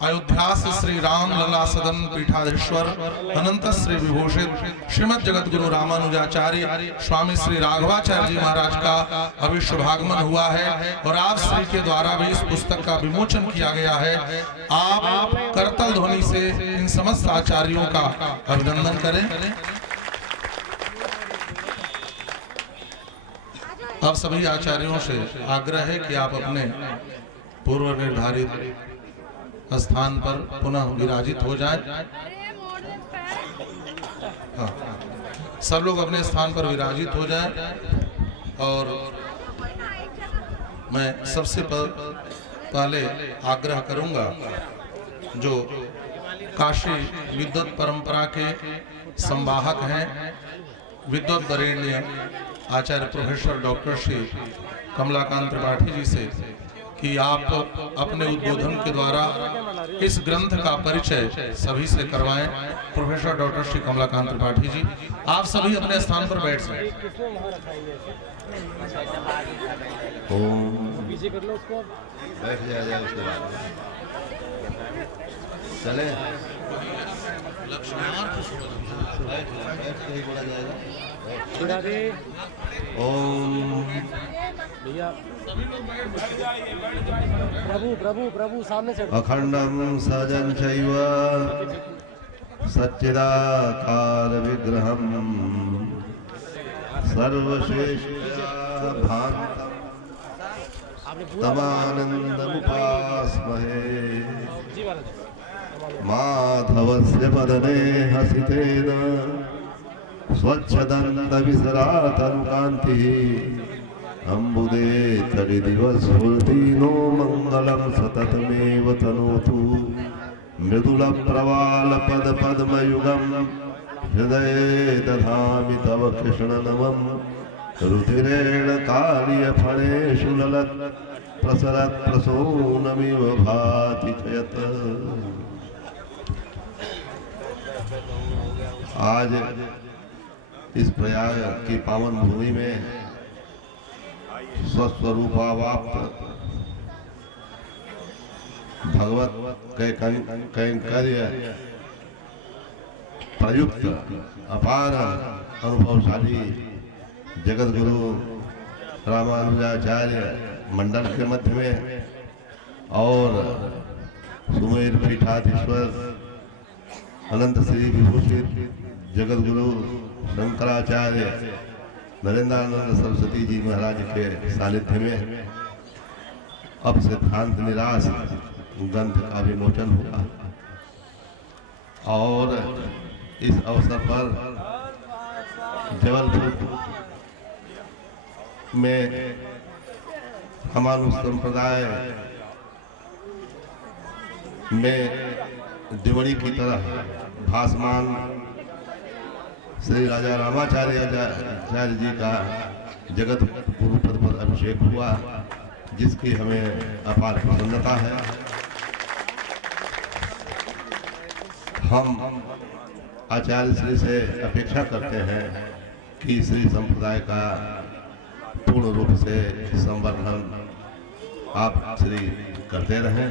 अयोध्या से श्री राम लला सदन पीठाधीश्वर अनंत श्री विभूषित श्रीमद जगतगुरु रामानुजाचार्य स्वामी श्री राघवाचार्य जी महाराज का अभी शुभागमन हुआ है और आप श्री के द्वारा भी इस पुस्तक का विमोचन किया गया है। आप करतल ध्वनि से इन समस्त आचार्यों का अभिनंदन करें। अब सभी आचार्यों से आग्रह है कि आप अपने पूर्व निर्धारित स्थान पर पुनः विराजित हो जाएं। सब लोग अपने स्थान पर विराजित हो जाएं और मैं सबसे पहले आग्रह करूंगा, जो काशी विद्वत परंपरा के संवाहक हैं, विद्वत वरेण्य आचार्य प्रोफेसर डॉक्टर श्री कमलाकांत त्रिपाठी जी से, कि आप अपने उद्बोधन के द्वारा इस ग्रंथ का परिचय सभी से करवाएं। प्रोफेसर डॉक्टर श्री कमलाकांत त्रिपाठी जी, आप सभी अपने स्थान पर बैठ जाएं। बैठ जाए उसके बाद चले ओम प्रभु सामने से अखंडम सजन चैव सच्चिदाकार विग्रहम सर्वश्रेष्ठ भान्तं तमानन्दमुपास्महे माधवस्य वदने हसितेन स्वच्छदन्तविसरातनुकान्तिः अम्बुदे तडिदिवस्फूर्तिनो मङ्गलं सततमेव तनोतु मृदुलप्रवालपदपद्मयुगं हृदये दधामि तव कृष्णनवं रुधिरेण कार्यफलेषु ललत् प्रसरत् प्रसूनमिव भाति च यत्। आज इस प्रयाग की पावन भूमि में स्वस्वरूपावाप्त भगवत कैंकर्य प्रयुक्त अपार अनुभवशाली जगत गुरु रामानुजाचार्य मंडल के मध्य में और सुमेर पीठाधीश्वर अनंत श्री विभूषित जगत गुरु शंकराचार्य नरेंद्रानंद सरस्वती जी महाराज के सानिध्य में अब सिद्धांत निराश ग्रंथ का विमोचन हुआ। और इस अवसर पर जबलपुर में हमारे संप्रदाय में दिवड़ी की तरह भासमान श्री राजा रामाचार्य जी का जगत गुरु पद पर अभिषेक हुआ, जिसकी हमें अपार प्रसन्नता है। हम आचार्य श्री से अपेक्षा करते हैं कि श्री संप्रदाय का पूर्ण रूप से संवर्धन आप श्री करते रहें।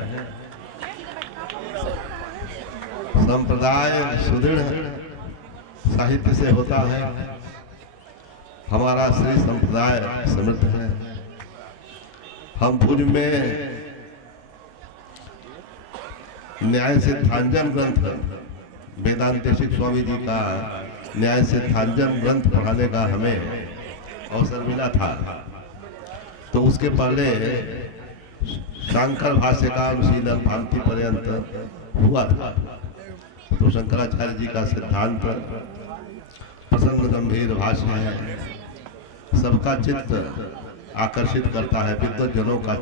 संप्रदाय सुदृढ़ साहित्य से होता है। हमारा श्री संप्रदाय समृद्ध है। हम भुज में न्याय सिद्धांजन ग्रंथ वेदांतेशिक स्वामी जी का न्याय सिद्धांजन ग्रंथ पढ़ाने का हमें अवसर मिला था। तो उसके पहले शंकर भाष्य का अनुशीलन भांति पर्यंत हुआ था। तो शंकराचार्य जी का सिद्धांत प्रसन्न गंभीर भाष्य है, सबका चित्त आकर्षित करता है। विद्वत जनों का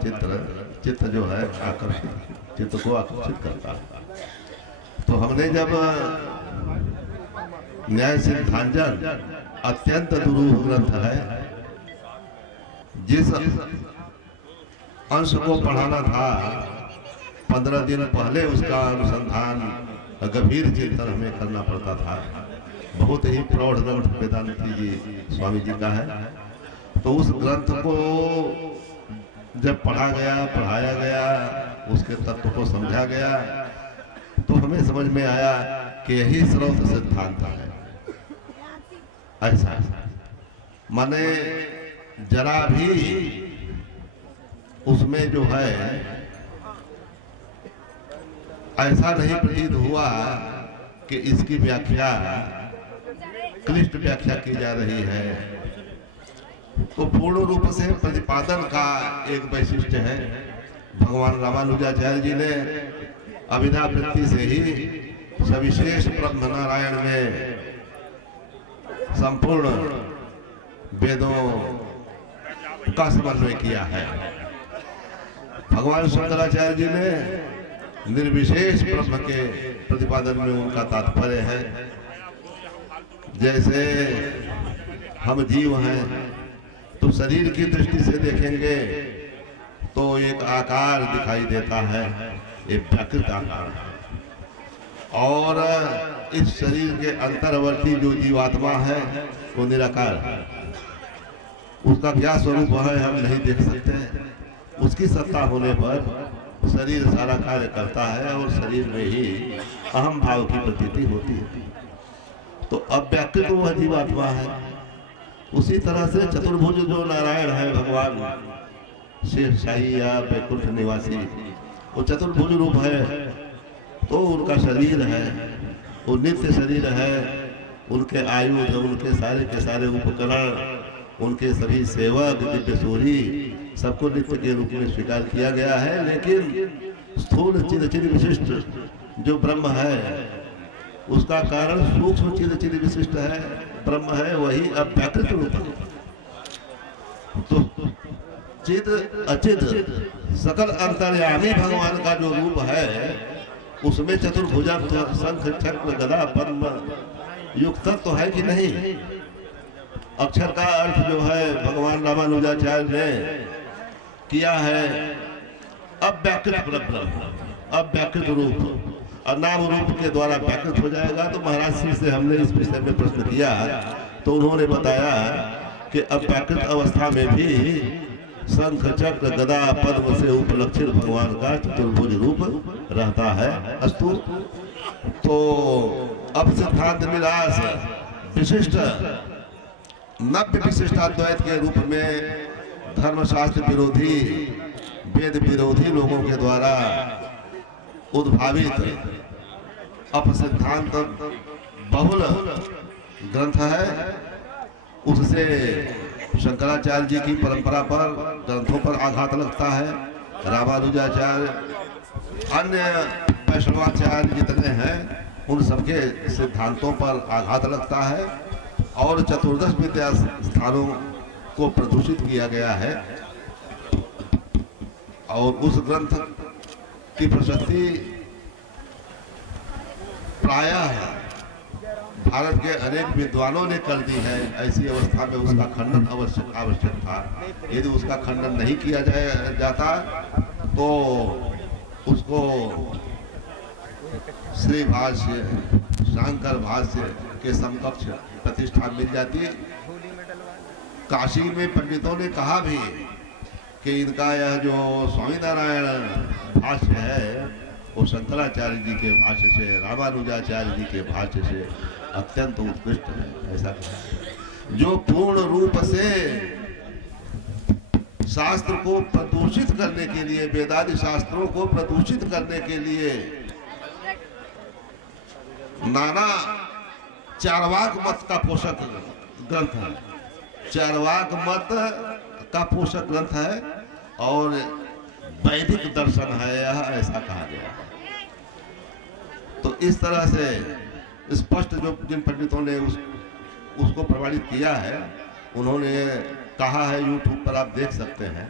चित्त जो है आकर्षित, चित्त को आकर्षित करता है। तो हमने जब न्याय सिद्धांजन अत्यंत दुरूह ग्रंथ है, जिस अंश को पढ़ाना था 15 दिन पहले उसका अनुसंधान गंभीर चिंतन हमें करना पड़ता था। बहुत ही प्रौढ़ ग्रंथ वेदांती जी स्वामी जी का है। तो उस ग्रंथ को जब पढ़ा गया, पढ़ाया गया, उसके तत्व को समझा गया, तो हमें समझ में आया कि यही स्रोत सिद्धांत है। ऐसा माने जरा भी उसमें जो है ऐसा नहीं प्रतीत हुआ कि इसकी व्याख्या क्लिष्ट व्याख्या की जा रही है। तो पूर्ण रूप से प्रतिपादन का एक वैशिष्ट्य है। भगवान रामानुजाचार्य जी ने अभिधा वृत्ति से ही सविशेष ब्रह्म नारायण में संपूर्ण वेदों का समन्वय किया है। भगवान शंकराचार्य जी ने निर्विशेष ब्रह्म के प्रतिपादन में उनका तात्पर्य है। जैसे हम जीव हैं तो शरीर की दृष्टि से देखेंगे तो एक आकार दिखाई देता है, एक प्राकृत आकार है। और इस शरीर के अंतर्वर्ती जो जीवात्मा है वो निराकार है। उसका क्या स्वरूप है हम नहीं देख सकते। उसकी सत्ता होने पर शरीर सारा कार्य करता है और शरीर में ही अहम भाव की प्रतीति होती है। तो अव्याकृत वह जीवात्मा है। उसी तरह से चतुर्भुज जो नारायण है भगवान शेष शाही या वैकुंठ निवासी, वो चतुर्भुज रूप है। तो उनका शरीर है, वो नित्य शरीर है। उनके आयुध, उनके सारे के सारे उपकरण, उनके सभी सेवक, दिव्य सूरी सबको नित्य के रूप में स्वीकार किया गया है। लेकिन स्थूल चिद विशिष्ट जो ब्रह्म है उसका कारण सूक्ष्म चिद विशिष्ट है ब्रह्म है, वही अव्याकृत रूप है। तो चिद अचिद सकल अंतर्यामी भगवान का जो रूप है उसमें चतुर्भुजा शंख चक्र गदा पद्म युक्त तो है कि नहीं। अक्षर का अर्थ जो है भगवान रामानुजाचार्य ने किया है अव्याकृत ब्रह्म, अव्याकृत रूप, और नाम रूप के द्वारा व्याकृत हो जाएगा। तो महाराज श्री से हमने इस विषय में प्रश्न किया तो उन्होंने बताया कि अव्याकृत अवस्था में भी शंख चक्र गदा पद्म से उपलक्षित भगवान का चतुर्भुज रूप रहता है। अस्तु। तो अब सिद्धांत निराश विशिष्ट नव्य विशिष्टाद्वैत के रूप में धर्मशास्त्र विरोधी, वेद विरोधी लोगों के द्वारा उद्भावित अपसिद्धांत बहुल ग्रंथ है। उससे शंकराचार्य जी की परंपरा पर, ग्रंथों पर आघात लगता है। रामानुजाचार्य, अन्य वैष्णवाचार्य जितने हैं उन सबके सिद्धांतों पर आघात लगता है और चतुर्दश विद्या स्थानों को प्रदूषित किया गया है। और उस ग्रंथ की प्रशस्ति प्रायः भारत के अनेक विद्वानों ने कर दी है। ऐसी अवस्था में उसका खंडन आवश्यक था। यदि उसका खंडन नहीं किया जाता तो उसको श्री भाष्य, शांकर भाष्य के समकक्ष प्रतिष्ठा मिल जाती। काशी में पंडितों ने कहा भी कि इनका यह जो स्वामी नारायण भाष्य है वो शंकराचार्य जी के भाष्य से, रामानुजाचार्य जी के भाष्य से अत्यंत उत्कृष्ट है। ऐसा कहा जो पूर्ण रूप से शास्त्र को प्रदूषित करने के लिए, वेदादि शास्त्रों को प्रदूषित करने के लिए नाना चार्वाक मत का पोषक ग्रंथ है। चार्वाक मत का पोषक ग्रंथ है और वैदिक दर्शन है यह, ऐसा कहा गया। तो इस तरह से स्पष्ट जो जिन पंडितों ने उसको प्रमाणित किया है उन्होंने कहा है, यूट्यूब पर आप देख सकते हैं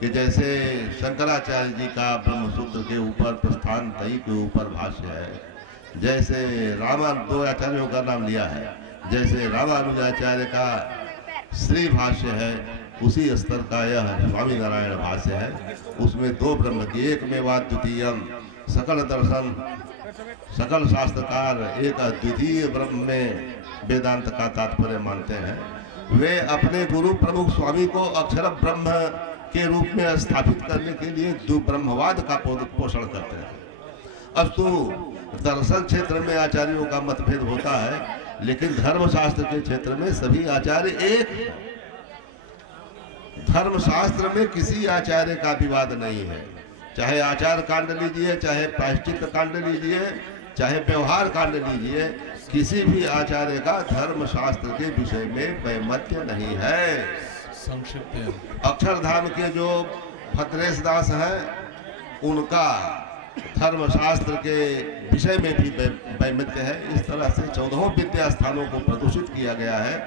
कि जैसे शंकराचार्य जी का ब्रह्मसूत्र के ऊपर प्रस्थान त्रयी के ऊपर भाष्य है, जैसे दो आचार्यों का नाम लिया है, जैसे रामानुजाचार्य का श्री भाष्य है, उसी स्तर का यह स्वामी नारायण भाष्य है। उसमें दो ब्रह्म की एक में वा द्वितीयम, सकल दर्शन सकल शास्त्रकार एक अद्वितीय ब्रह्म में वेदांत का तात्पर्य मानते हैं। वे अपने गुरु प्रमुख स्वामी को अक्षर ब्रह्म के रूप में स्थापित करने के लिए द्विब्रह्मवाद का पोषण करते हैं। अस्तु दर्शन क्षेत्र में आचार्यों का मतभेद होता है, लेकिन धर्मशास्त्र के क्षेत्र में सभी आचार्य एक। धर्मशास्त्र में किसी आचार्य का विवाद नहीं है। चाहे आचार कांड लीजिए, चाहे प्रायश्चित कांड लीजिए, चाहे व्यवहार कांड लीजिए, किसी भी आचार्य का धर्मशास्त्र के विषय में वैमत्य नहीं है। संक्षिप्त अक्षरधाम के जो भद्रेश दास हैं उनका धर्मशास्त्र के विषय में भी वैमत्य है। इस तरह से 14 विद्या स्थानों को प्रदूषित किया गया है।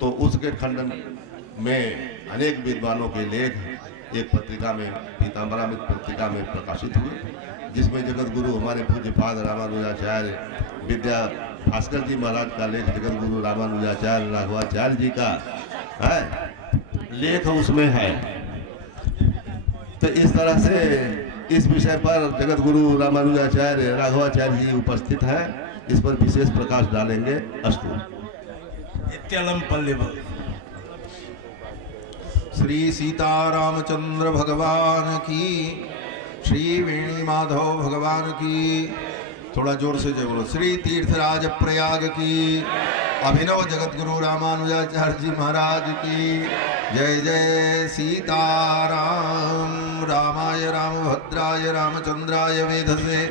तो उसके खंडन में अनेक विद्वानों के लेख एक पत्रिका में पीताम्बरामित पत्रिका में प्रकाशित हुए, जिसमें जगत गुरु हमारे पूज्यपाद रामानुजाचार्य विद्या भास्कर जी महाराज का लेख, जगत गुरु रामानुजाचार्य राघवाचार्य जी का है लेख उसमें है। तो इस तरह से इस विषय पर जगत गुरु रामानुजाचार्य राघवाचार्य जी उपस्थित है, इस पर विशेष प्रकाश डालेंगे। अस्तु। नित्यलम पल्लव। श्री सीतारामचंद्र भगवान की, श्री वेणी माधव भगवान की, थोड़ा जोर से जय बोलो। श्री तीर्थराज प्रयाग की, अभिनव जगत गुरु रामानुजाचार्य जी महाराज की जय। जय सीताराम। रामाय रामभद्राय रामचंद्राय वेधसे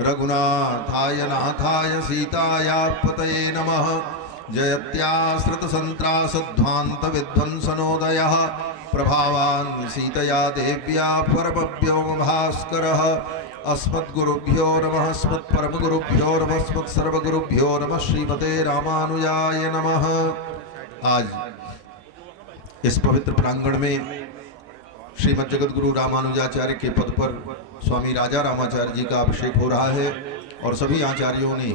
रघुनाथाय नाथाय सीताया पतये नमः। जयत्याश्रित संत्रासध्वांत विध्वंसनोदयः प्रभावान् सीतया देव्या परमव्योम भास्करः। अस्मद्गुरुभ्यो नमः, अस्मत्परमगुरुभ्यो नमः, अस्मत्सर्वगुरुभ्यो नमः। श्रीमते रामानुजाय नमः। आज इस पवित्र प्रांगण में श्रीमद् जगत गुरु रामानुजाचार्य के पद पर स्वामी राजा रामाचार्य जी का अभिषेक हो रहा है और सभी आचार्यों ने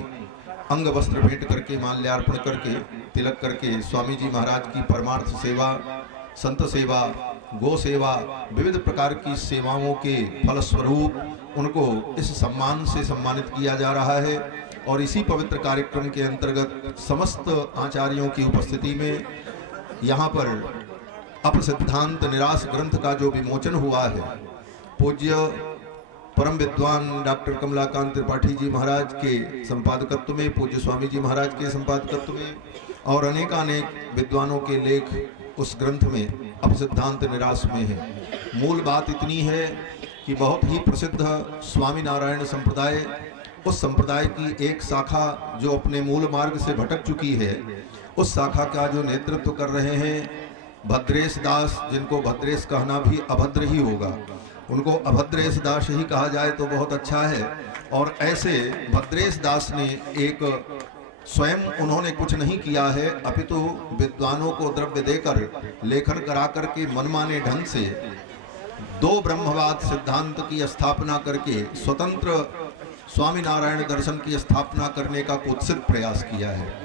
अंग वस्त्र भेंट करके, माल्यार्पण करके, तिलक करके स्वामी जी महाराज की परमार्थ सेवा, संत सेवा, गो सेवा, विविध प्रकार की सेवाओं के फलस्वरूप उनको इस सम्मान से सम्मानित किया जा रहा है। और इसी पवित्र कार्यक्रम के अंतर्गत समस्त आचार्यों की उपस्थिति में यहाँ पर अपसिद्धांत निराश ग्रंथ का जो विमोचन हुआ है, पूज्य परम विद्वान डॉक्टर कमलाकांत त्रिपाठी जी महाराज के संपादकत्व में, पूज्य स्वामी जी महाराज के संपादकत्व में और अनेकानेक विद्वानों के लेख उस ग्रंथ में अपसिद्धांत निराश में है। मूल बात इतनी है कि बहुत ही प्रसिद्ध स्वामीनारायण संप्रदाय, उस संप्रदाय की एक शाखा जो अपने मूल मार्ग से भटक चुकी है, उस शाखा का जो नेतृत्व कर रहे हैं भद्रेश दास, जिनको भद्रेश कहना भी अभद्र ही होगा, उनको अभद्रेश दास ही कहा जाए तो बहुत अच्छा है। और ऐसे भद्रेश दास ने एक स्वयं उन्होंने कुछ नहीं किया है, अपितु विद्वानों को द्रव्य देकर लेखन करा करके मनमाने ढंग से दो ब्रह्मवाद सिद्धांत की स्थापना करके स्वतंत्र स्वामीनारायण दर्शन की स्थापना करने का कुत्सित प्रयास किया है।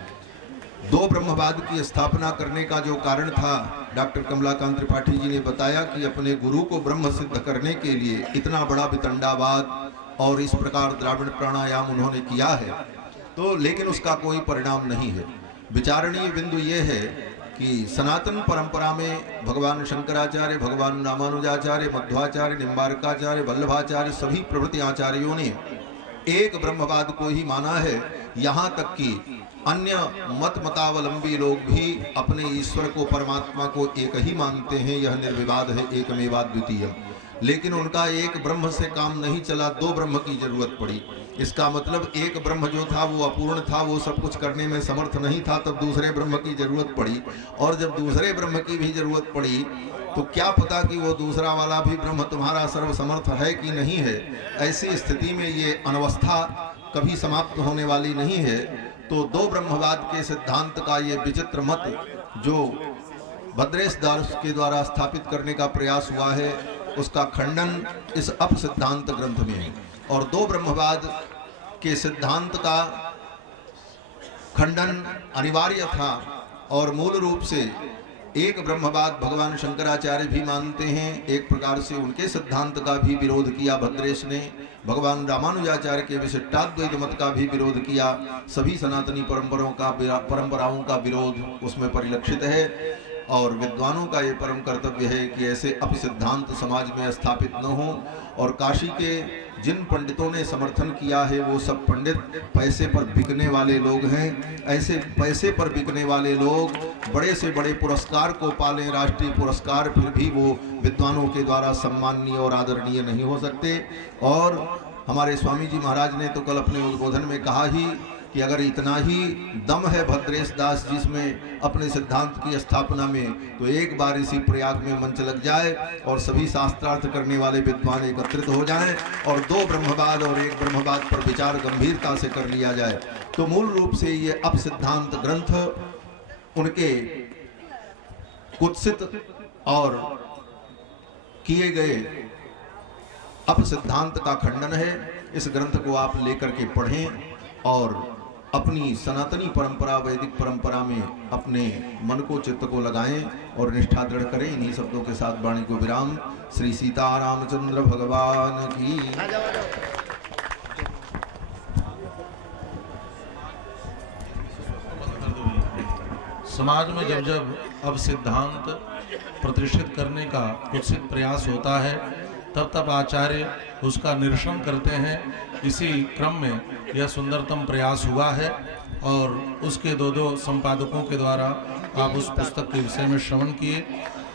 दो ब्रह्मवाद की स्थापना करने का जो कारण था, डॉक्टर कमलाकांत त्रिपाठी जी ने बताया कि अपने गुरु को ब्रह्म सिद्ध करने के लिए इतना बड़ा वितंडावाद और इस प्रकार द्राविड़ प्राणायाम उन्होंने किया है, तो लेकिन उसका कोई परिणाम नहीं है। विचारणीय बिंदु ये है कि सनातन परंपरा में भगवान शंकराचार्य, भगवान रामानुजाचार्य, मध्वाचार्य, निम्बार्काचार्य, वल्लभाचार्य सभी प्रभृति आचार्यों ने एक ब्रह्मवाद को ही माना है। यहाँ तक कि अन्य मत मतावलंबी लोग भी अपने ईश्वर को, परमात्मा को एक ही मानते हैं, यह निर्विवाद है, एकमेवाद्वितीय। लेकिन उनका एक ब्रह्म से काम नहीं चला, दो ब्रह्म की जरूरत पड़ी। इसका मतलब एक ब्रह्म जो था वो अपूर्ण था, वो सब कुछ करने में समर्थ नहीं था, तब दूसरे ब्रह्म की जरूरत पड़ी। और जब दूसरे ब्रह्म की भी जरूरत पड़ी तो क्या पता कि वो दूसरा वाला भी ब्रह्म तुम्हारा सर्वसमर्थ है कि नहीं है। ऐसी स्थिति में ये अनवस्था कभी समाप्त होने वाली नहीं है। तो दो ब्रह्मवाद के सिद्धांत का ये विचित्र मत जो भद्रेश दास के द्वारा स्थापित करने का प्रयास हुआ है, उसका खंडन इस अपसिद्धांत ग्रंथ में है। और दो ब्रह्मवाद के सिद्धांत का खंडन अनिवार्य था और मूल रूप से एक ब्रह्मवाद भगवान शंकराचार्य भी मानते हैं, एक प्रकार से उनके सिद्धांत का भी विरोध किया भद्रेश ने। भगवान रामानुजाचार्य के विशिष्टाद्वैत मत का भी विरोध किया। सभी सनातनी परंपराओं का विरोध उसमें परिलक्षित है। और विद्वानों का ये परम कर्तव्य है कि ऐसे अपसिद्धांत समाज में स्थापित न हो। और काशी के जिन पंडितों ने समर्थन किया है वो सब पंडित पैसे पर बिकने वाले लोग हैं। ऐसे पैसे पर बिकने वाले लोग बड़े से बड़े पुरस्कार को पालें, राष्ट्रीय पुरस्कार, फिर भी वो विद्वानों के द्वारा सम्माननीय और आदरणीय नहीं हो सकते। और हमारे स्वामी जी महाराज ने तो कल अपने उद्बोधन में कहा ही कि अगर इतना ही दम है भद्रेश दास जिसमें अपने सिद्धांत की स्थापना में, तो एक बार इसी प्रयाग में मंच लग जाए और सभी शास्त्रार्थ करने वाले विद्वान एकत्रित हो जाएं और दो ब्रह्मवाद और एक ब्रह्मवाद पर विचार गंभीरता से कर लिया जाए। तो मूल रूप से ये अपसिद्धांत ग्रंथ उनके कुत्सित और किए गए अप सिद्धांत का खंडन है। इस ग्रंथ को आप लेकर के पढ़ें और अपनी सनातनी परंपरा, वैदिक परंपरा में अपने मन को, चित्त को लगाएं और निष्ठा दृढ़ करें। इन्हीं शब्दों के साथ वाणी को विराम। श्री सीता रामचंद्र भगवान की। समाज में जब जब अब सिद्धांत प्रतिष्ठित करने का कुत्सित प्रयास होता है, तब तब आचार्य उसका निरसन करते हैं। इसी क्रम में यह सुंदरतम प्रयास हुआ है और उसके दो संपादकों के द्वारा आप उस पुस्तक के विषय में श्रवण किए।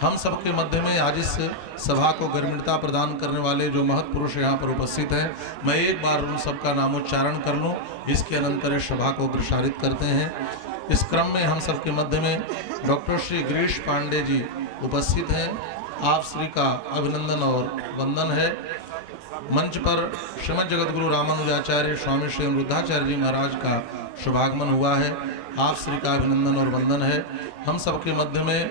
हम सबके मध्य में आज इस सभा को गर्मिणता प्रदान करने वाले जो महत्पुरुष यहाँ पर उपस्थित हैं, मैं एक बार उन सबका नामोच्चारण कर लूँ, इसके अनंतर इस सभा को प्रसारित करते हैं। इस क्रम में हम सबके मध्य में डॉक्टर श्री गिरीश पांडे जी उपस्थित हैं। आप श्री का अभिनंदन और वंदन है। मंच पर श्रीमद् जगतगुरु रामानुजाचार्य स्वामी श्री अमृताचार्य जी महाराज का शुभागमन हुआ है। आप श्री का अभिनंदन और वंदन है। हम सबके मध्य में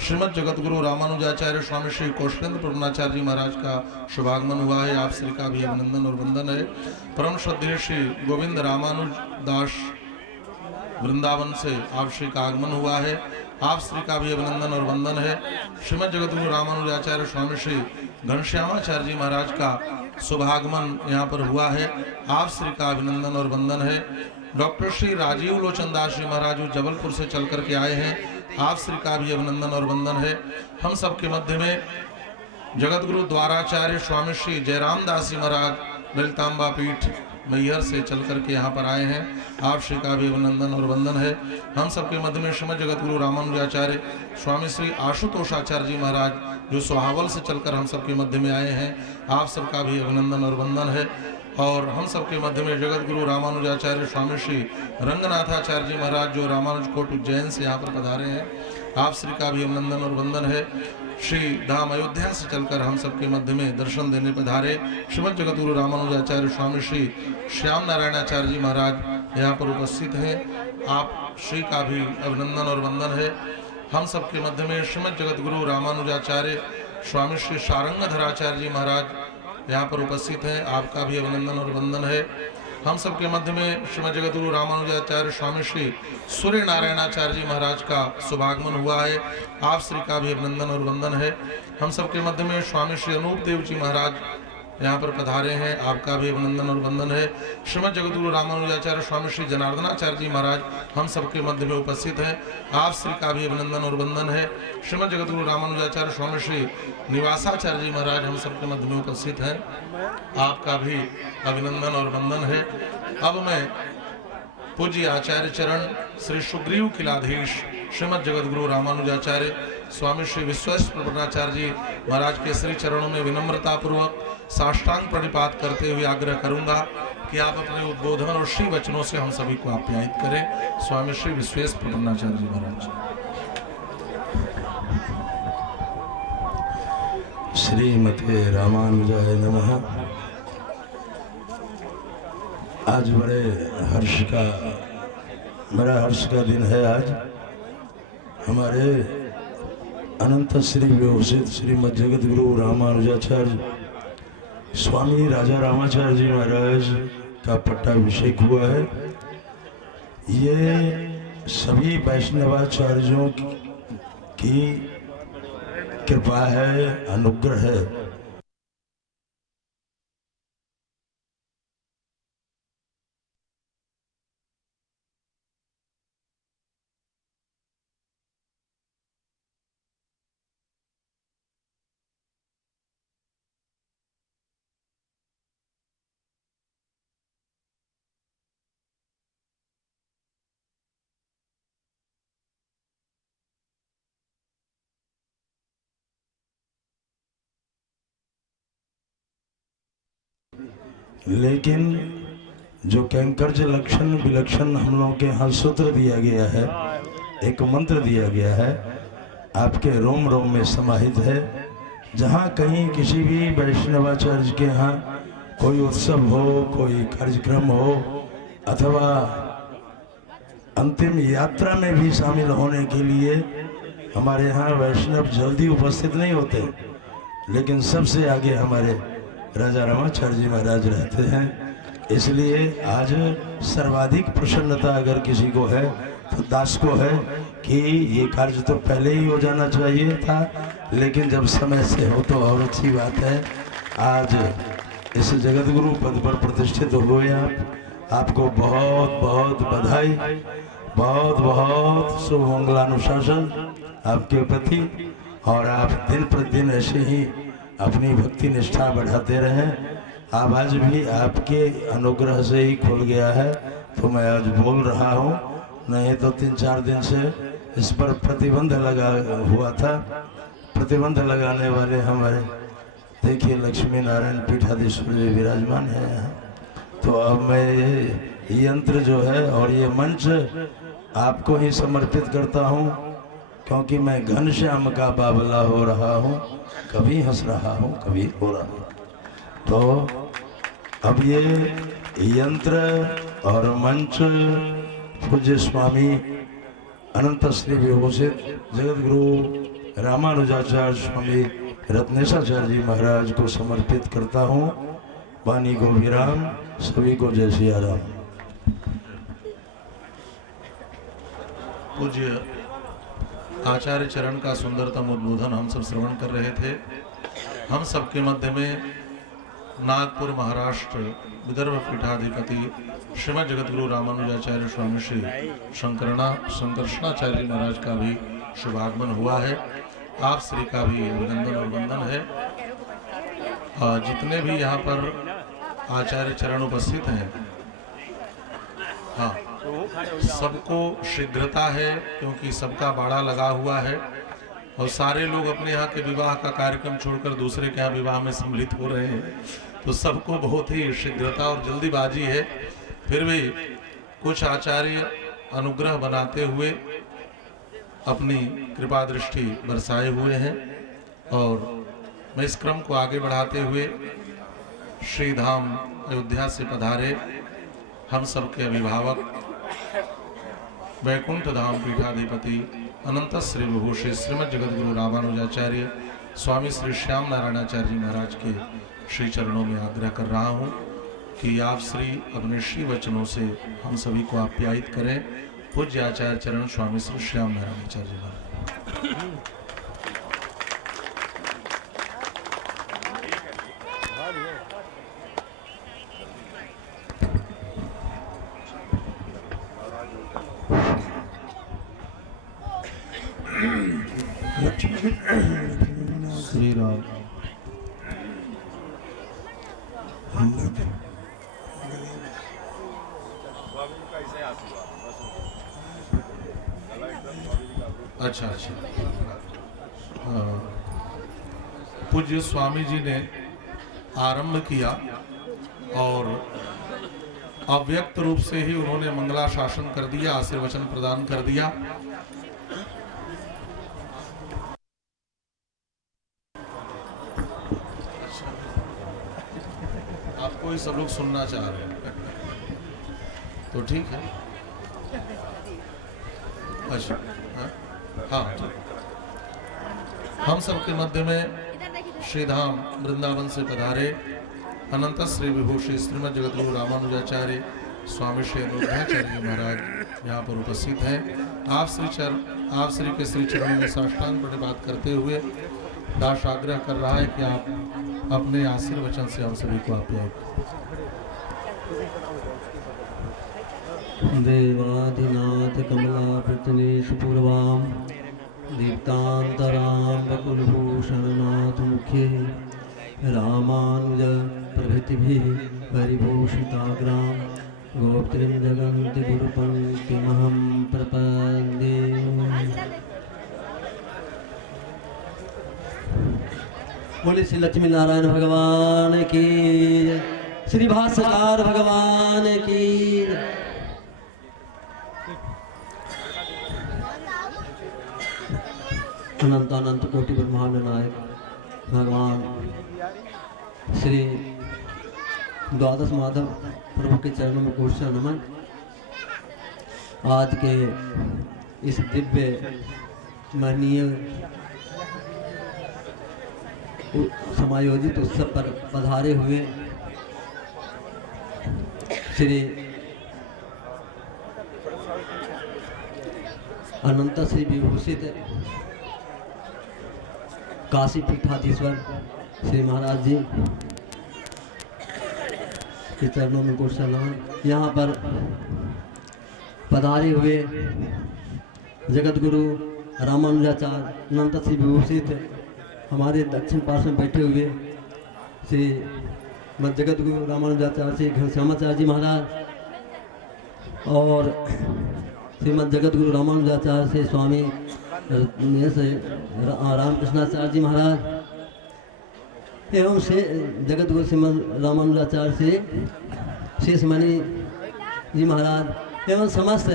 श्रीमद् जगतगुरु रामानुजाचार्य स्वामी श्री कौशलेंद्र प्रभुनाचार्य जी महाराज का शुभागमन हुआ है। आप श्री का भी अभिनंदन और वंदन है। परम श्रद्धेय श्री गोविंद रामानुज दास वृंदावन से आप श्री का आगमन हुआ है। आप श्री का भी अभिनंदन और वंदन है। श्रीमद् जगतगुरु रामानुजाचार्य स्वामी श्री घनश्यामाचार्य जी महाराज का शुभागमन यहाँ पर हुआ है। आप श्री का अभिनंदन और वंदन है। डॉक्टर श्री राजीव लोचन दास जी महाराज जो जबलपुर से चल करके आए हैं, आप श्री का भी अभिनंदन और वंदन है। हम सबके मध्य में जगतगुरु द्वाराचार्य स्वामी श्री जयराम दास जी महाराज ललितांबा पीठ मैहर से चल करके यहाँ पर आए हैं। आप श्री का भी अभिनंदन और वंदन है। हम सबके मध्य में श्रीमद् जगतगुरु रामानुजाचार्य स्वामी श्री आशुतोषाचार्य जी महाराज जो सोहावल से चलकर हम सबके मध्य में आए हैं, आप सबका भी अभिनंदन और वंदन है। और हम सबके मध्य में जगतगुरु रामानुजाचार्य स्वामी श्री रंगनाथाचार्य जी महाराज जो रामानुज कोट उज्जैन से यहाँ पर पधारे हैं, आप श्री का भी अभिनंदन और वंदन है। श्री धाम अयोध्या से चलकर हम सबके मध्य में दर्शन देने पधारे श्रीमद् जगतगुरु रामानुजाचार्य स्वामी श्री श्याम नारायणाचार्य जी महाराज यहाँ पर उपस्थित हैं। आप श्री का भी अभिनंदन और वंदन है। हम सबके मध्य में श्रीमद् जगतगुरु रामानुजाचार्य स्वामी श्री शारंगधराचार्य जी महाराज यहाँ पर उपस्थित हैं। आपका भी अभिनंदन और वंदन है। हम सबके मध्य में श्रीमद् जगतगुरु रामानुजाचार्य स्वामी श्री सूर्य नारायणाचार्य जी महाराज का शुभागमन हुआ है। आप श्री का भी अभिनंदन और वंदन है। हम सबके मध्य में स्वामी श्री अनूप देव जी महाराज यहाँ पर पधारे हैं। आपका भी अभिनंदन और वंदन है। श्रीमद् जगतगुरु रामानुजाचार्य स्वामी श्री जनार्दनाचार्य जी महाराज हम सबके मध्य में उपस्थित हैं। आप श्री का भी अभिनंदन और वंदन है। श्रीमद् जगतगुरु रामानुजाचार्य स्वामी श्री निवासाचार्य जी महाराज हम सबके मध्य में उपस्थित हैं। आपका भी अभिनंदन और वंदन है। अब मैं पूज्य आचार्य चरण श्री सुग्रीव किलाधीश श्रीमद् जगतगुरु रामानुजाचार्य स्वामी श्री विश्वेश्वर प्रभुनाचार्य जी महाराज के श्री चरणों में विनम्रता पूर्वक साष्टांग प्रणिपात करते हुए आग्रह करूंगा कि आप अपने उद्बोधन और श्री वचनों से हम सभी को आप्यायित करें। स्वामी श्री विश्वेश्वर प्रभुनाचार्य जी महाराज। श्रीमते रामानुजाय नमः। आज बड़ा हर्ष का दिन है। आज हमारे अनंत श्री विभूषित श्रीमद् जगतगुरु रामानुजाचार्य स्वामी राजा रामाचार्य जी महाराज का पट्टाभिषेक हुआ है। ये सभी वैष्णवाचार्यों की कृपा है, अनुग्रह है। लेकिन जो कैंकर्ज लक्षण विलक्षण हम लोगों के यहाँ सूत्र दिया गया है, एक मंत्र दिया गया है, आपके रोम रोम में समाहित है। जहाँ कहीं किसी भी वैष्णवाचार्य के यहाँ कोई उत्सव हो, कोई कार्यक्रम हो अथवा अंतिम यात्रा में भी शामिल होने के लिए हमारे यहाँ वैष्णव जल्दी उपस्थित नहीं होते। लेकिन सबसे आगे हमारे राजा रामाचार्य जी महाराज रहते हैं। इसलिए आज सर्वाधिक प्रसन्नता अगर किसी को है तो दास को है कि ये कार्य तो पहले ही हो जाना चाहिए था, लेकिन जब समय से हो तो और अच्छी बात है। आज इस जगत गुरु पद पर प्रतिष्ठित हुए आपको बहुत बहुत बधाई, बहुत बहुत शुभ मंगलानुशासन आपके प्रति, और आप दिन प्रतिदिन ऐसे ही अपनी भक्ति निष्ठा बढ़ाते रहें। अब आज भी आपके अनुग्रह से ही खुल गया है तो मैं आज बोल रहा हूँ, नहीं तो 3-4 दिन से इस पर प्रतिबंध लगा हुआ था। प्रतिबंध लगाने वाले हमारे देखिए लक्ष्मी नारायण पीठाधीश्वर जी विराजमान है यहाँ। तो अब मैं ये यंत्र जो है और ये मंच आपको ही समर्पित करता हूँ, क्योंकि मैं घनश्याम का बाबला हो रहा हूँ, कभी हंस रहा हूँ कभी रो रहा हूँ। तो अब ये यंत्र और मंच पूज्य स्वामी अनंत श्री विभूषित जगत गुरु रामानुजाचार्य स्वामी रत्नेशाचार्य जी महाराज को समर्पित करता हूँ। वाणी को विराम, सभी को जय सिया राम। पूज्य आचार्य चरण का सुंदरतम उद्बोधन हम सब श्रवण कर रहे थे। हम सबके मध्य में नागपुर महाराष्ट्र विदर्भ पीठाधिपति श्रीमद जगतगुरु रामानुजाचार्य स्वामी श्री शंकरषणाचार्य महाराज का भी शुभागमन हुआ है। आप श्री का भी अभिनंदन और वंदन है। जितने भी यहाँ पर आचार्य चरण उपस्थित हैं, हाँ, सबको शीघ्रता है क्योंकि सबका बाड़ा लगा हुआ है और सारे लोग अपने यहाँ के विवाह का कार्यक्रम छोड़कर दूसरे के यहाँ विवाह में सम्मिलित हो रहे हैं, तो सबको बहुत ही शीघ्रता और जल्दीबाजी है। फिर भी कुछ आचार्य अनुग्रह बनाते हुए अपनी कृपा दृष्टि बरसाए हुए हैं, और मैं इस क्रम को आगे बढ़ाते हुए श्री धाम अयोध्या से पधारे हम सबके अभिभावक वैकुंठ धाम पीठाधिपति अनंत श्री विभूषित श्रीमद जगत गुरु रामानुजाचार्य स्वामी श्री श्याम नारायणाचार्य जी महाराज के श्री चरणों में आग्रह कर रहा हूँ कि आप श्री अपने श्री वचनों से हम सभी को आप्यायित करें। पूज्य आचार्य चरण स्वामी श्री श्याम नारायणाचार्य जी महाराज। श्री राम। अच्छा अच्छा, पूज्य स्वामी जी ने आरंभ किया और अव्यक्त रूप से ही उन्होंने मंगला शासन कर दिया, आशीर्वचन प्रदान कर दिया। आपको ही सब लोग सुनना चाह रहे हैं तो ठीक है। अच्छा, हाँ, हम सबके मध्य में श्रीधाम वृंदावन से पधारे अनंत श्री विभूषित श्रीमद जगतगुरु रामानुजाचार्य स्वामी श्री अनुग्रहाचार्य जी महाराज यहाँ पर उपस्थित हैं। आप श्री के श्री चरणों में साष्टांग प्रणिपात करते हुए दास आग्रह कर रहा है कि आप अपने आशीर्वचन से हम सभी को आप्यायित। देवादिनाथ कमलापृतनेश पूर्वां दीप्तांतरां बकुलभूषणनाथ मुखे रामानुज प्रभृतिभिः परिभूषिताग्रां गोप्त्रीं जगन्ति गुरुपङ्क्तिमहं प्रपद्ये। बोले श्री लक्ष्मी नारायण भगवान की, श्री भाष्यकार भगवान की। अनंत अनंत कोटि ब्रह्मांड नायक भगवान श्री द्वादश माधव प्रभु के चरणों में कोटि नमन। आज के इस दिव्य महनीय समायोजित उत्सव पर पधारे हुए श्री अनंत श्री विभूषित काशी पीठाधीश्वर श्री महाराज जी के चरणों में कोट सलाम। यहाँ पर पधारे हुए जगत गुरु रामानुजाचार्य अनंत श्री विभूषित हमारे दक्षिण पार्श्व में बैठे हुए श्री जगत गुरु रामानुजाचार्य श्री घनश्यामाचार्य जी महाराज और श्रीमद जगत गुरु रामानुजाचार्य से स्वामी रामकृष्णाचार्य जी महाराज एवं से जगत गुरु श्रीमद रामानुजाचार्य से शेषमणि जी महाराज एवं समस्त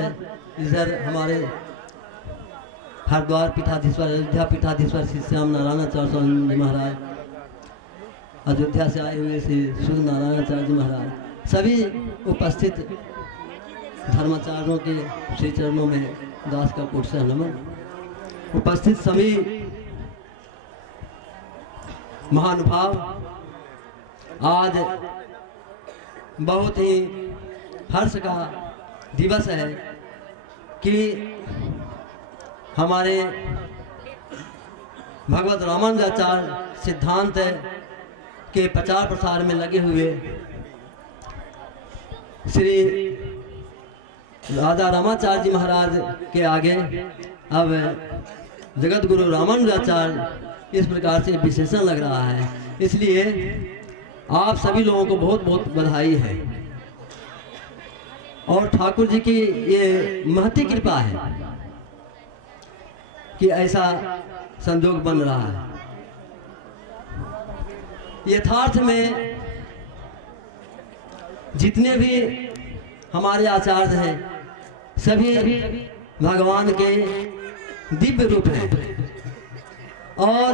इधर हमारे हरिद्वार पीठाधीश्वर अयोध्या पीठाधीश्वर श्री श्याम नारायणाचार्य स्वामी जी महाराज, अयोध्या से आए हुए श्री सूर्य नारायणाचार्य जी महाराज, सभी उपस्थित धर्माचार्यों के श्री चरणों में दास का कोट से नमन। उपस्थित सभी महानुभाव, आज बहुत ही हर्ष का दिवस है कि हमारे भगवत रामानुजाचार्य सिद्धांत के प्रचार प्रसार में लगे हुए श्री राजा रामाचार्य जी महाराज के आगे अब जगत गुरु रामानुजाचार्य इस प्रकार से विशेषण लग रहा है। इसलिए आप सभी लोगों को बहुत बहुत बधाई है और ठाकुर जी की ये महती कृपा है कि ऐसा संजोग बन रहा है। यथार्थ में जितने भी हमारे आचार्य हैं सभी भगवान के दिव्य रूप हैं और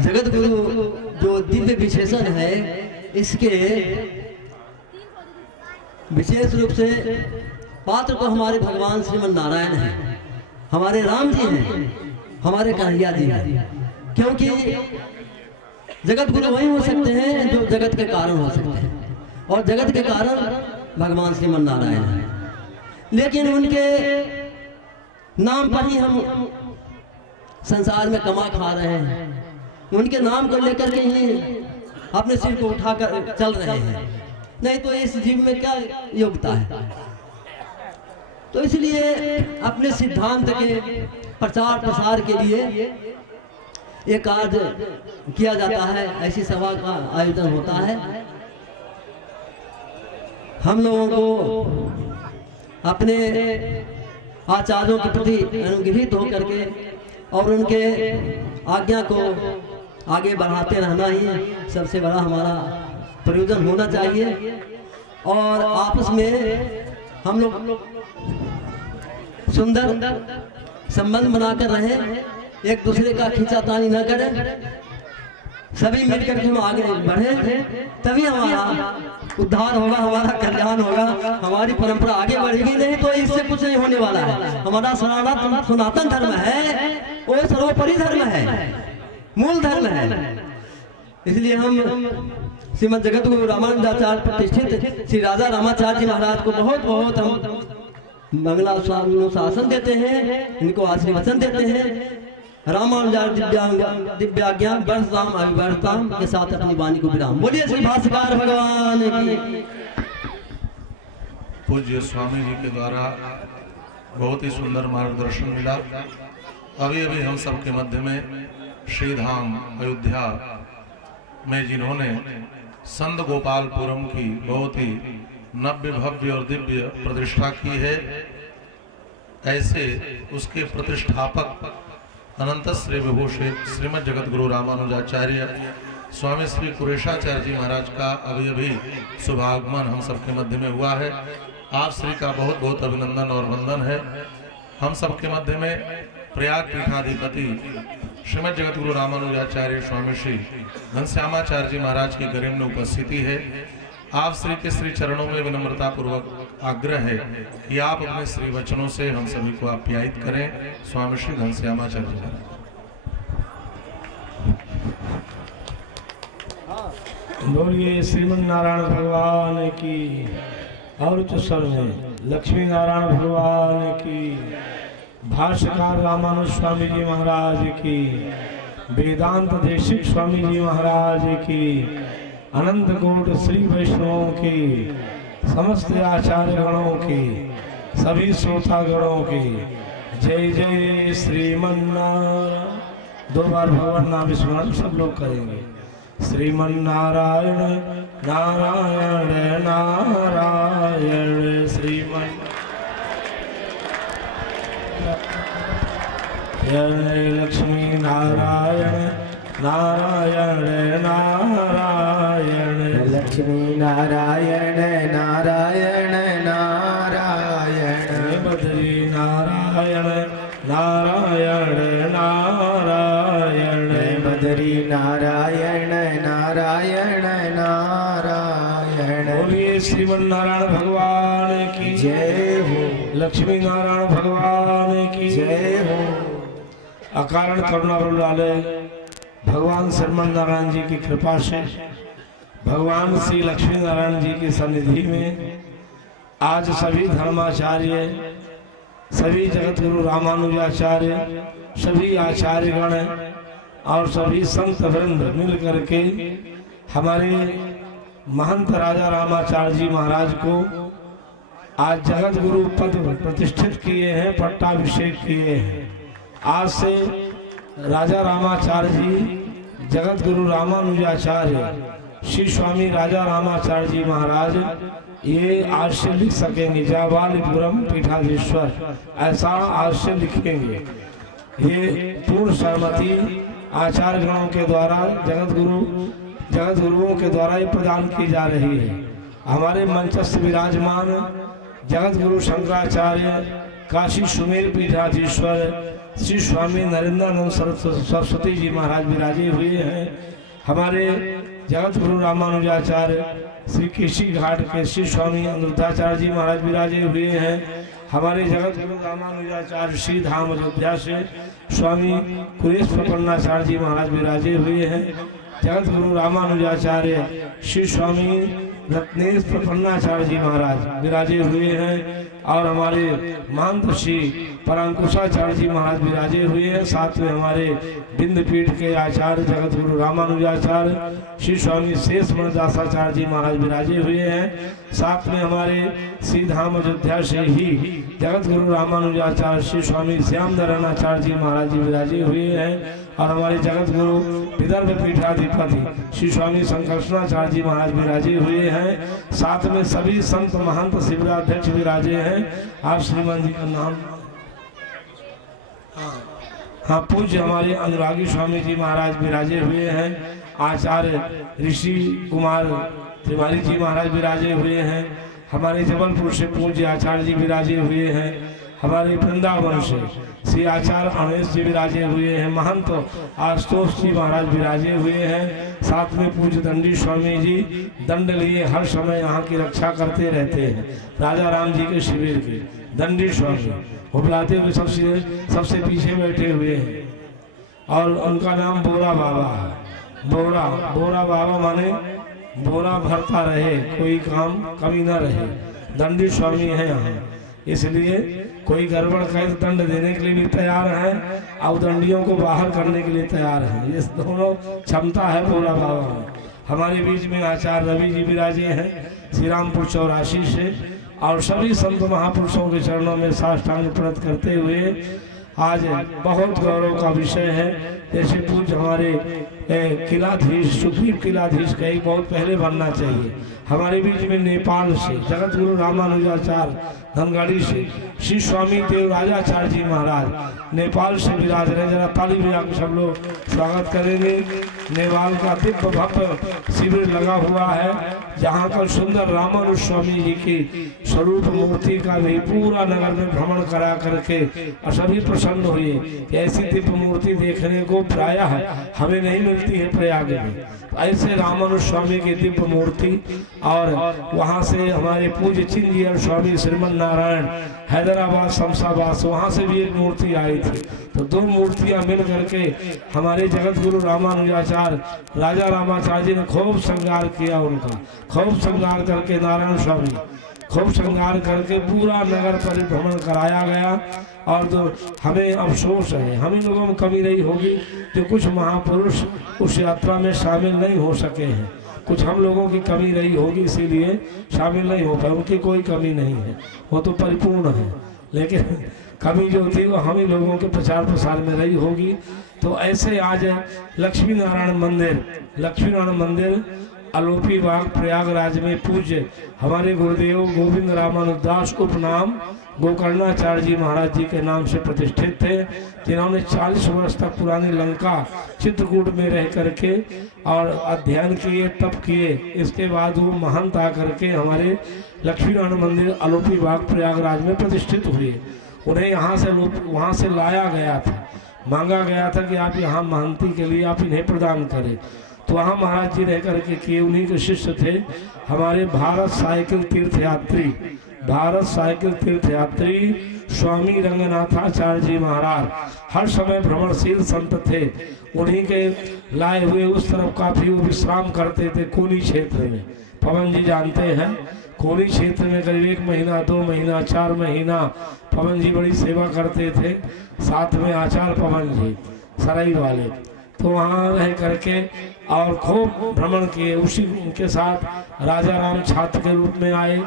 जगत गुरु जो दिव्य विशेषण है इसके विशेष रूप से पात्र को हमारे भगवान श्रीमन नारायण हैं, हमारे राम जी हैं, हमारे कन्हैया जी हैं। क्योंकि जगत गुरु वही हो सकते हैं जो जगत के कारण हो सकते हैं और जगत के कारण भगवान श्रीमन नारायण हैं। लेकिन उनके नाम पर ही हम संसार में कमा खा रहे हैं, उनके नाम को लेकर के ही अपने सिर को उठाकर चल रहे हैं, नहीं तो इस जीव में क्या योग्यता है। तो इसलिए अपने सिद्धांत के प्रचार प्रसार के लिए एक कार्य किया जाता है, ऐसी सभा का आयोजन होता है। हम लोगों को अपने आचार्यों के प्रति अनुग्रहित होकर के और उनके आज्ञा को आगे बढ़ाते रहना ही सबसे बड़ा हमारा प्रयोजन होना चाहिए। और आपस में हम लोग सुंदर संबंध बनाकर रहें, एक दूसरे का खींचातानी न करें, सभी मिलकर के हम आगे बढ़ें, तभी हमारा उद्धार होगा, हमारा कल्याण होगा, हमारी परंपरा आगे बढ़ेगी। नहीं तो इससे कुछ नहीं होने वाला है। हमारा सनातन धर्म है वो सर्वोपरि धर्म है, मूल धर्म है। इसलिए हम श्रीमद जगत गुरु रामानुजाचार्य प्रतिष्ठित श्री राजा रामाचार्य जी महाराज को बहुत बहुत हम मंगलाशासन देते हैं, इनको आशीर्वचन देते हैं। रामानुजाचार्य दिव्याज्ञान वर्षताम अभिवर्षताम के साथ अपनी वाणी को विराम। बोलिए श्री भाष्यकार भगवान की। पूज्य स्वामी जी के द्वारा बहुत ही सुंदर मार्गदर्शन मिला। अभी अभी हम सबके मध्य में श्रीधाम अयोध्या में जिन्होंने संत गोपालपुरम की बहुत ही नव्य भव्य और दिव्य प्रतिष्ठा की है, ऐसे उसके प्रतिष्ठापक अनंत श्री विभूषित श्रीमद जगत गुरु रामानुजाचार्य स्वामी श्री कुरेशाचार्य जी महाराज का अभी अभी शुभागमन हम सबके मध्य में हुआ है। आप श्री का बहुत बहुत अभिनंदन और वंदन है। हम सबके मध्य में प्रयाग पीठाधिपति श्रीमद जगत गुरु रामानुजाचार्य स्वामी श्री घनश्यामाचार्य जी महाराज की गरिमा उपस्थिति है। आप श्री के श्री चरणों में विनम्रता पूर्वक आग्रह है कि आप अपने श्री वचनों से हम सभी को आप्यायित करें। स्वामी श्री घनश्यामाचार्य जी महाराज। बोलिए श्रीमन नारायण भगवान की। और उच्च स्वर में लक्ष्मी नारायण भगवान की। भाष्यकार रामानुज स्वामी जी महाराज की। वेदांत देशिक स्वामी जी महाराज की। अनंत कोट श्री वैष्णवों की, समस्त आचार्य गणों की, सभी श्रोता गणों की जय जय श्रीमन्नारायण। 2 बार भगवान नाम स्मरण सब लोग करेंगे। श्रीमन्नारायण नारायण नारायण श्रीमन लक्ष्मी नारायण नारायण नारायण लक्ष्मी नारायण नारायण नारायण बद्री नारायण नारायण नारायण बद्री नारायण नारायण नारायण। बोलिए श्रीमन नारायण भगवान की जय हो। लक्ष्मी नारायण भगवान की जय हो। अकारण करुणा वाले भगवान श्रीमन नारायण जी की कृपा से भगवान श्री लक्ष्मी नारायण जी की सन्निधि में आज सभी धर्माचार्य, सभी जगत गुरु रामानुजाचार्य, सभी आचार्यगण और सभी संत वृंद मिल करके हमारे महंत राजा रामाचार्य जी महाराज को आज जगत गुरु पद प्रतिष्ठित किए हैं, पट्टाभिषेक किए हैं। आज से राजा रामाचार्य जी जगत गुरु रामानुजाचार्य श्री स्वामी राजा रामाचार्य जी महाराज ये आज से लिख सकेंगे। जाबालिपुरम पीठाधीश्वर ऐसा आज से लिखेंगे। ये पूर्ण सहमति आचार्य गणों के द्वारा जगत गुरुओं के द्वारा ये प्रदान की जा रही है। हमारे मंचस्थ विराजमान जगत गुरु शंकराचार्य काशी सुमेर पीठाधीश्वर श्री स्वामी नरेंद्रानंद सरस्वती जी महाराज विराजे हुए हैं। हमारे जगत गुरु रामानुजाचार्य श्री केशी घाट के श्री स्वामी अमृताचार्य जी महाराज विराजे हुए हैं। हमारे जगत गुरु रामानुजाचार्य श्री धाम अयोध्या से स्वामी कुरेश प्रपन्नाचार्य जी महाराज विराजे हुए हैं। जगत गुरु रामानुजाचार्य श्री स्वामी रत्नेश प्रपन्नाचार्य जी महाराज विराजे हुए हैं। और हमारे महंत श्री परांकुशाचार्य जी महाराज विराजे हुए हैं। साथ में हमारे बिंदपीठ के आचार्य जगत गुरु रामानुजाचार्य श्री स्वामी शेष मनदासाचार्य जी महाराज विराजे हुए हैं। साथ में हमारे श्री धाम अयोध्या से ही जगत गुरु रामानुजाचार्य श्री स्वामी श्याम नारायणाचार्य जी महाराज जी विराजे हुए हैं। और हमारे जगत गुरु विदर्भ पीठाधिपति श्री स्वामी संकर्षणाचार्य जी महाराज विराजे हुए हैं। साथ में सभी संत महंत शिविराध्यक्ष विराजे हैं। आप श्रीमान जी का नाम? हाँ, पूज्य हमारे अनुरागी स्वामी जी महाराज विराजे हुए हैं। आचार्य ऋषि कुमार तिवारी जी महाराज विराजे हुए हैं। हमारे जबलपुर से पूज्य आचार्य जी विराजे हुए हैं। हमारे वृंदावन से श्री आचार्य अमेश जी विराजे हुए हैं। महंत आशुतोष जी महाराज विराजे हुए हैं। साथ में पूज्य दंडी स्वामी जी दंड लिए हर समय यहाँ की रक्षा करते रहते हैं। राजा राम जी के शिविर के दंडी स्वामी वो बुलाते हुए सबसे पीछे बैठे हुए हैं। और उनका नाम बोरा बाबा है। बोरा बाबा माने बोरा भरता रहे, कोई काम कमी न रहे। दंडी स्वामी है यहाँ, इसलिए कोई गड़बड़ करे तो दंड देने के लिए भी तैयार है और दंडियों को बाहर करने के लिए तैयार है। ये दोनों क्षमता है बोरा बाबा में। हमारे बीच में आचार्य रवि जी विराजे हैं श्री रामपुर चौरासी से। और सभी संत महापुरुषों के चरणों में साष्टांग प्रणत करते हुए आज बहुत गौरव का विषय है। जैसे पूज्य हमारे किलाधीश सुग्रीव किलाधीश का ही बहुत पहले बनना चाहिए। हमारे बीच में नेपाल से जगत गुरु रामानुजाचार्य धनगाड़ी से श्री स्वामी देवराजाचार्य जी महाराज नेपाल से विराज रहे। जरा ताली बजा के सब लोग स्वागत करेंगे। नेपाल का दिव्य भव्य शिविर लगा हुआ है, जहाँ पर सुंदर रामानुज स्वामी जी की स्वरूप मूर्ति का भी पूरा नगर में भ्रमण करा करके और सभी प्रसन्न हुए। ऐसी दिव्य मूर्ति देखने को इनको प्रायः हमें नहीं मिलती है प्रयाग में। ऐसे रामानुज स्वामी की दिव्य मूर्ति और वहाँ से हमारे पूज्य चिंजियर स्वामी श्रीमन नारायण हैदराबाद शमशाबाद वहाँ से भी एक मूर्ति आई थी। तो दो मूर्तियाँ मिल करके हमारे जगत गुरु रामानुजाचार्य राजा रामाचार्य जी ने खूब श्रृंगार किया, उनका खूब श्रृंगार करके नारायण स्वामी खूब श्रृंगार करके पूरा नगर परिभ्रमण कराया गया। और जो हमें अफसोस है, हम ही लोगों में कमी नहीं होगी जो कुछ महापुरुष उस यात्रा में शामिल नहीं हो सके हैं, कुछ हम लोगों की कमी रही होगी इसीलिए शामिल नहीं हो पाए। उनकी कोई कमी नहीं है, वो तो परिपूर्ण है, लेकिन कमी जो थी वो हम ही लोगों के प्रचार प्रसार में रही होगी। तो ऐसे आज लक्ष्मी नारायण मंदिर आलोपी बाग प्रयागराज में पूज्य हमारे गुरुदेव गोविंद रामानुज दास उपनाम गोकर्णाचार्य जी महाराज जी के नाम से प्रतिष्ठित थे, जिन्होंने 40 वर्ष तक पुरानी लंका चित्रकूट में रह करके और अध्ययन किए, तप किए। इसके बाद वो महंत आकर के हमारे लक्ष्मी नारायण मंदिर आलोपी बाग प्रयागराज में प्रतिष्ठित हुए। उन्हें वहाँ से लाया गया था, मांगा गया था कि आप यहाँ महंती के लिए आप इन्हें प्रदान करें। तो वहाँ महाराज जी रह करके किए, उन्हीं के शिष्य थे हमारे भारत साइकिल तीर्थ यात्री स्वामी रंगनाथाचार्य जी महाराज। हर समय भ्रमणशील संत थे, उन्हीं के लाए हुए उस तरफ काफी वो विश्राम करते थे कोनी क्षेत्र में। पवन जी जानते हैं, कोनी क्षेत्र में करीब 1 महीना 2 महीना 4 महीना पवन जी बड़ी सेवा करते थे। साथ में आचार्य पवन जी सराई वाले, तो वहाँ रह करके और खूब भ्रमण किए। उसी के साथ राजा राम छात्र के रूप में आए,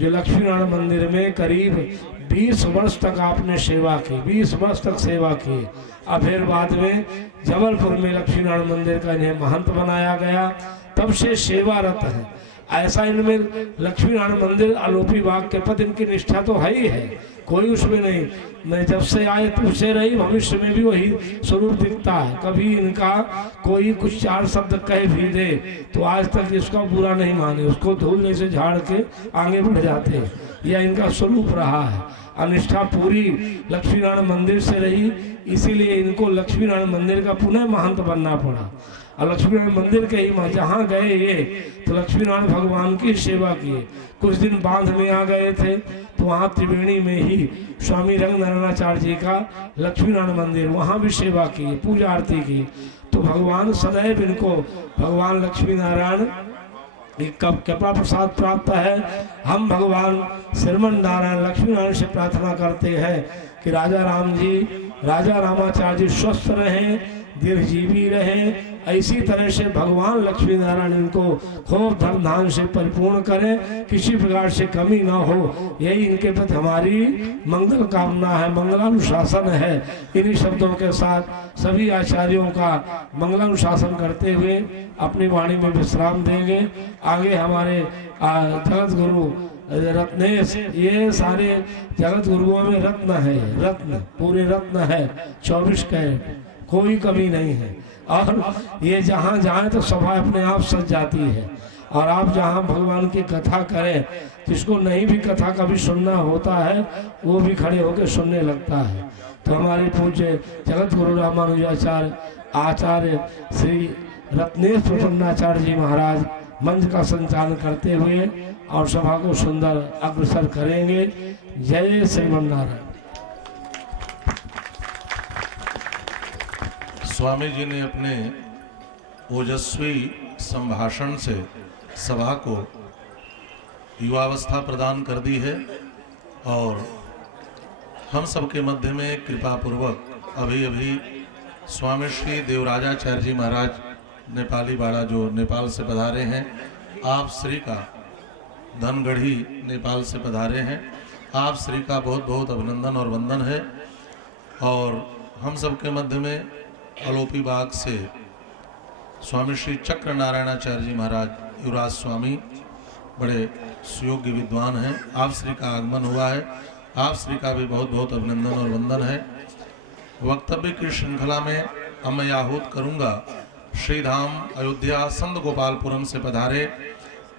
जो लक्ष्मी नारायण मंदिर में करीब 20 वर्ष तक आपने सेवा की, 20 वर्ष तक सेवा की। अब फिर बाद में जबलपुर में लक्ष्मी नारायण मंदिर का इन्हें महंत बनाया गया, तब से सेवारत है। ऐसा इनमें लक्ष्मी नारायण मंदिर आलोपी बाग के पद इनकी निष्ठा तो है ही है, कोई उसमें नहीं। मैं जब से आए तब से रही, भविष्य में भी वही स्वरूप दिखता है। कभी इनका कोई कुछ 4 शब्द कह भी दे तो आज तक इसका बुरा नहीं माने, उसको धूल से झाड़ के आगे बढ़ जाते हैं। यह इनका स्वरूप रहा है। अनिष्ठा पूरी लक्ष्मी नारायण मंदिर से रही, इसीलिए इनको लक्ष्मी नारायण मंदिर का पुनः महंत बनना पड़ा। और लक्ष्मी नारायण मंदिर के ही जहाँ गए ये तो लक्ष्मी नारायण भगवान की सेवा किए। कुछ दिन बांध में आ गए थे तो वहाँ त्रिवेणी में ही स्वामी रंगनारायणाचार्य जी का लक्ष्मी नारायण मंदिर, वहाँ भी सेवा की, पूजा आरती की। तो भगवान सदैव इनको भगवान लक्ष्मी नारायण कब कृपा प्रसाद प्राप्त है। हम भगवान श्रीमन नारायण लक्ष्मी नारायण से प्रार्थना करते हैं कि राजा रामाचार्य जी स्वस्थ रहें, दीर्घजीवी रहें। ऐसी तरह से भगवान लक्ष्मी नारायण इनको खूब धन धान से परिपूर्ण करें, किसी प्रकार से कमी ना हो। यही इनके प्रति हमारी मंगल कामना है, मंगलानुशासन है। इन्हीं शब्दों के साथ सभी आचार्यों का मंगलानुशासन करते हुए अपनी वाणी में विश्राम देंगे। आगे हमारे जगत गुरु रत्नेश, ये सारे जगत गुरुओं में रत्न है, रत्न पूरे रत्न है, 24 कैरेट, कोई कमी नहीं है। और ये जहाँ जाए तो सभा अपने आप सज जाती है। और आप जहाँ भगवान की कथा करें, जिसको नहीं भी कथा कभी सुनना होता है वो भी खड़े होकर सुनने लगता है। तो हमारे पूज्य जगत गुरु रामानुजाचार्य आचार्य श्री रत्नेश प्रपन्नाचार्य जी महाराज मंच का संचालन करते हुए और सभा को सुंदर अग्रसर करेंगे। जय श्रीमन नारायण। स्वामी जी ने अपने ओजस्वी संभाषण से सभा को युवावस्था प्रदान कर दी है और हम सबके मध्य में कृपा पूर्वक अभी अभी स्वामी श्री देवराजाचार्य जी महाराज नेपाली बाड़ा जो नेपाल से पधारे हैं, आप श्री का धनगढ़ी नेपाल से पधारे हैं, आप श्री का बहुत बहुत अभिनंदन और वंदन है। और हम सबके मध्य में आलोपी बाग से स्वामी श्री चक्र नारायणाचार्य जी महाराज युवराज स्वामी बड़े सुयोग्य विद्वान हैं, आप श्री का आगमन हुआ है, आप श्री का भी बहुत बहुत अभिनंदन और वंदन है। वक्तव्य की श्रृंखला में अब मैं आहूत करूँगा श्रीधाम अयोध्या संत गोपालपुरम से पधारे,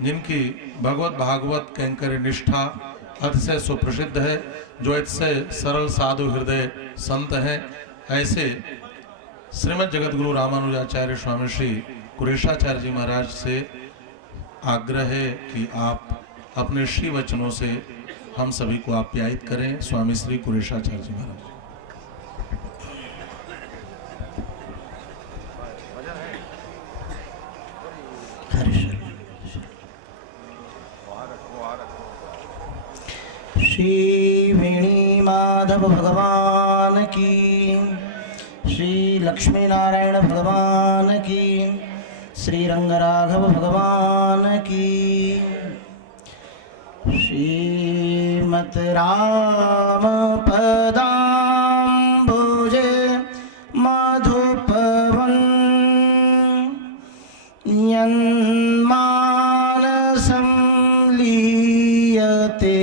जिनकी भगवत भागवत कैंकर निष्ठा अतिशय सुप्रसिद्ध है, जो अतिशय सरल साधु हृदय संत हैं। ऐसे श्रीमद् जगतगुरु रामानुजाचार्य स्वामी श्री कुरेशाचार्य जी महाराज से आग्रह है कि आप अपने श्री वचनों से हम सभी को आप्यायित करें। स्वामी श्री कुरेशाचार्य जी महाराज। श्री वेणी माधव भगवान की, श्री लक्ष्मी नारायण भगवान की, श्री रंगराघव भगवान की। श्रीमत् राम पदाम्बुजे मधुपवन यन्मानसं लीयते।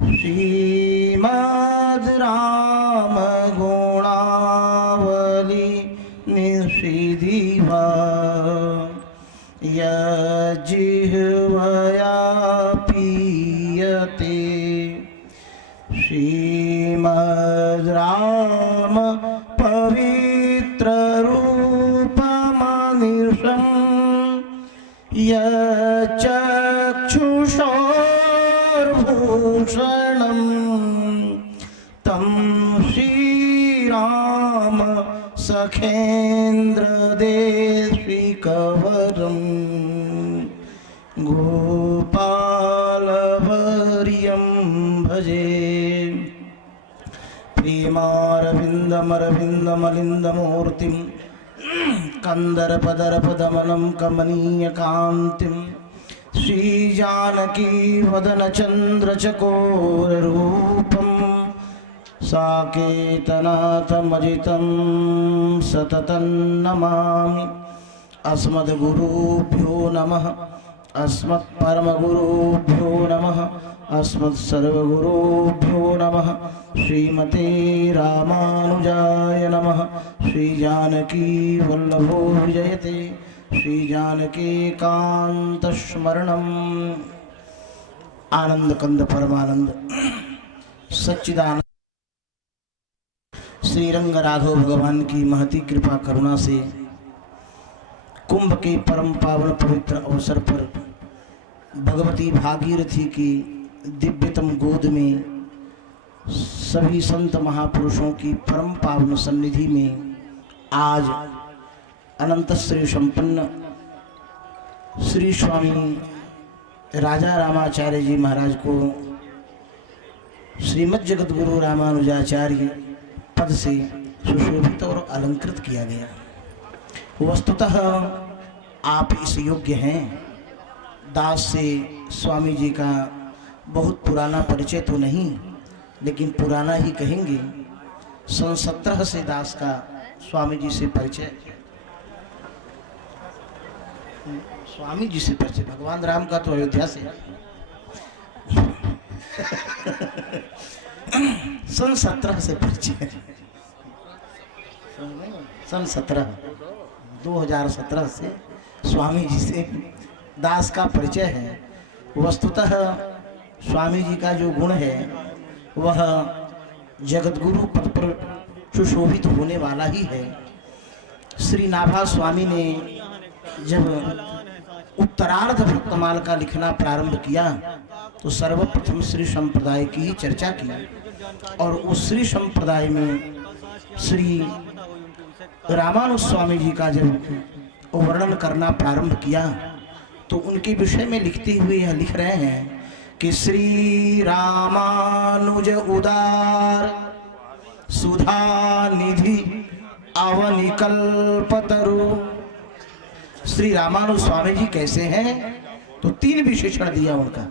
श्रीमद् राम गुणावली निषिदिवा यजिह्वया पीयते। श्रीमद् राम पवित्र रूपमनिशं यचक्षुषोर्भूषणं तं श्रीराम सखेन्द्र देशिकवरं गोपालवर्यं भजे। प्रेमारविन्दमरविन्दमलिन्दमूर्तिं कंदरपदरपदमनं कमनीयकान्तिं श्रीजानकी वदनचन्द्रचकोररूपं साकेतनाथमजितं सततं नमामि। अस्मद्गुरुभ्यो नमः, अस्मत्परमगुरुभ्यो नमः, अस्मत्सर्वगुरुभ्यो नमः। श्रीमते रामानुजाय नमः। श्रीजानकी वल्लभो विजयते, श्रीजानकी कांत स्मरणम्। आनंद कंद परमानंद सच्चिदानंद श्रीरंग राघव भगवान की महती कृपा करुणा से कुंभ के परम पावन पवित्र अवसर पर भगवती भागीरथी की दिव्यतम गोद में सभी संत महापुरुषों की परम पावन सन्निधि में आज अनंत श्री संपन्न श्री स्वामी राजा रामाचार्य जी महाराज को श्रीमद् जगतगुरु रामानुजाचार्य पद से सुशोभित और अलंकृत किया गया। वस्तुतः आप इस योग्य हैं। दास से स्वामी जी का बहुत पुराना परिचय तो नहीं, लेकिन पुराना ही कहेंगे। सन 17 से दास का स्वामी जी से परिचय, स्वामी जी से परिचय, भगवान राम का तो अयोध्या से सन 17 से परिचय, सन 2017 से स्वामी जी से दास का परिचय है। वस्तुतः स्वामी जी का जो गुण है वह जगतगुरु पद पर सुशोभित होने वाला ही है। श्री नाभा स्वामी ने जब उत्तरार्ध भक्तमाल का लिखना प्रारंभ किया तो सर्वप्रथम श्री संप्रदाय की ही चर्चा की, और उस श्री संप्रदाय में श्री रामानुज स्वामी जी का जब वर्णन करना प्रारंभ किया तो उनके विषय में लिखते हुए यह लिख रहे हैं कि श्री रामानुज उदार सुधा निधि अवनिकल्पतरु। श्री रामानुज स्वामी जी कैसे हैं तो 3 विशेषण दिया उनका।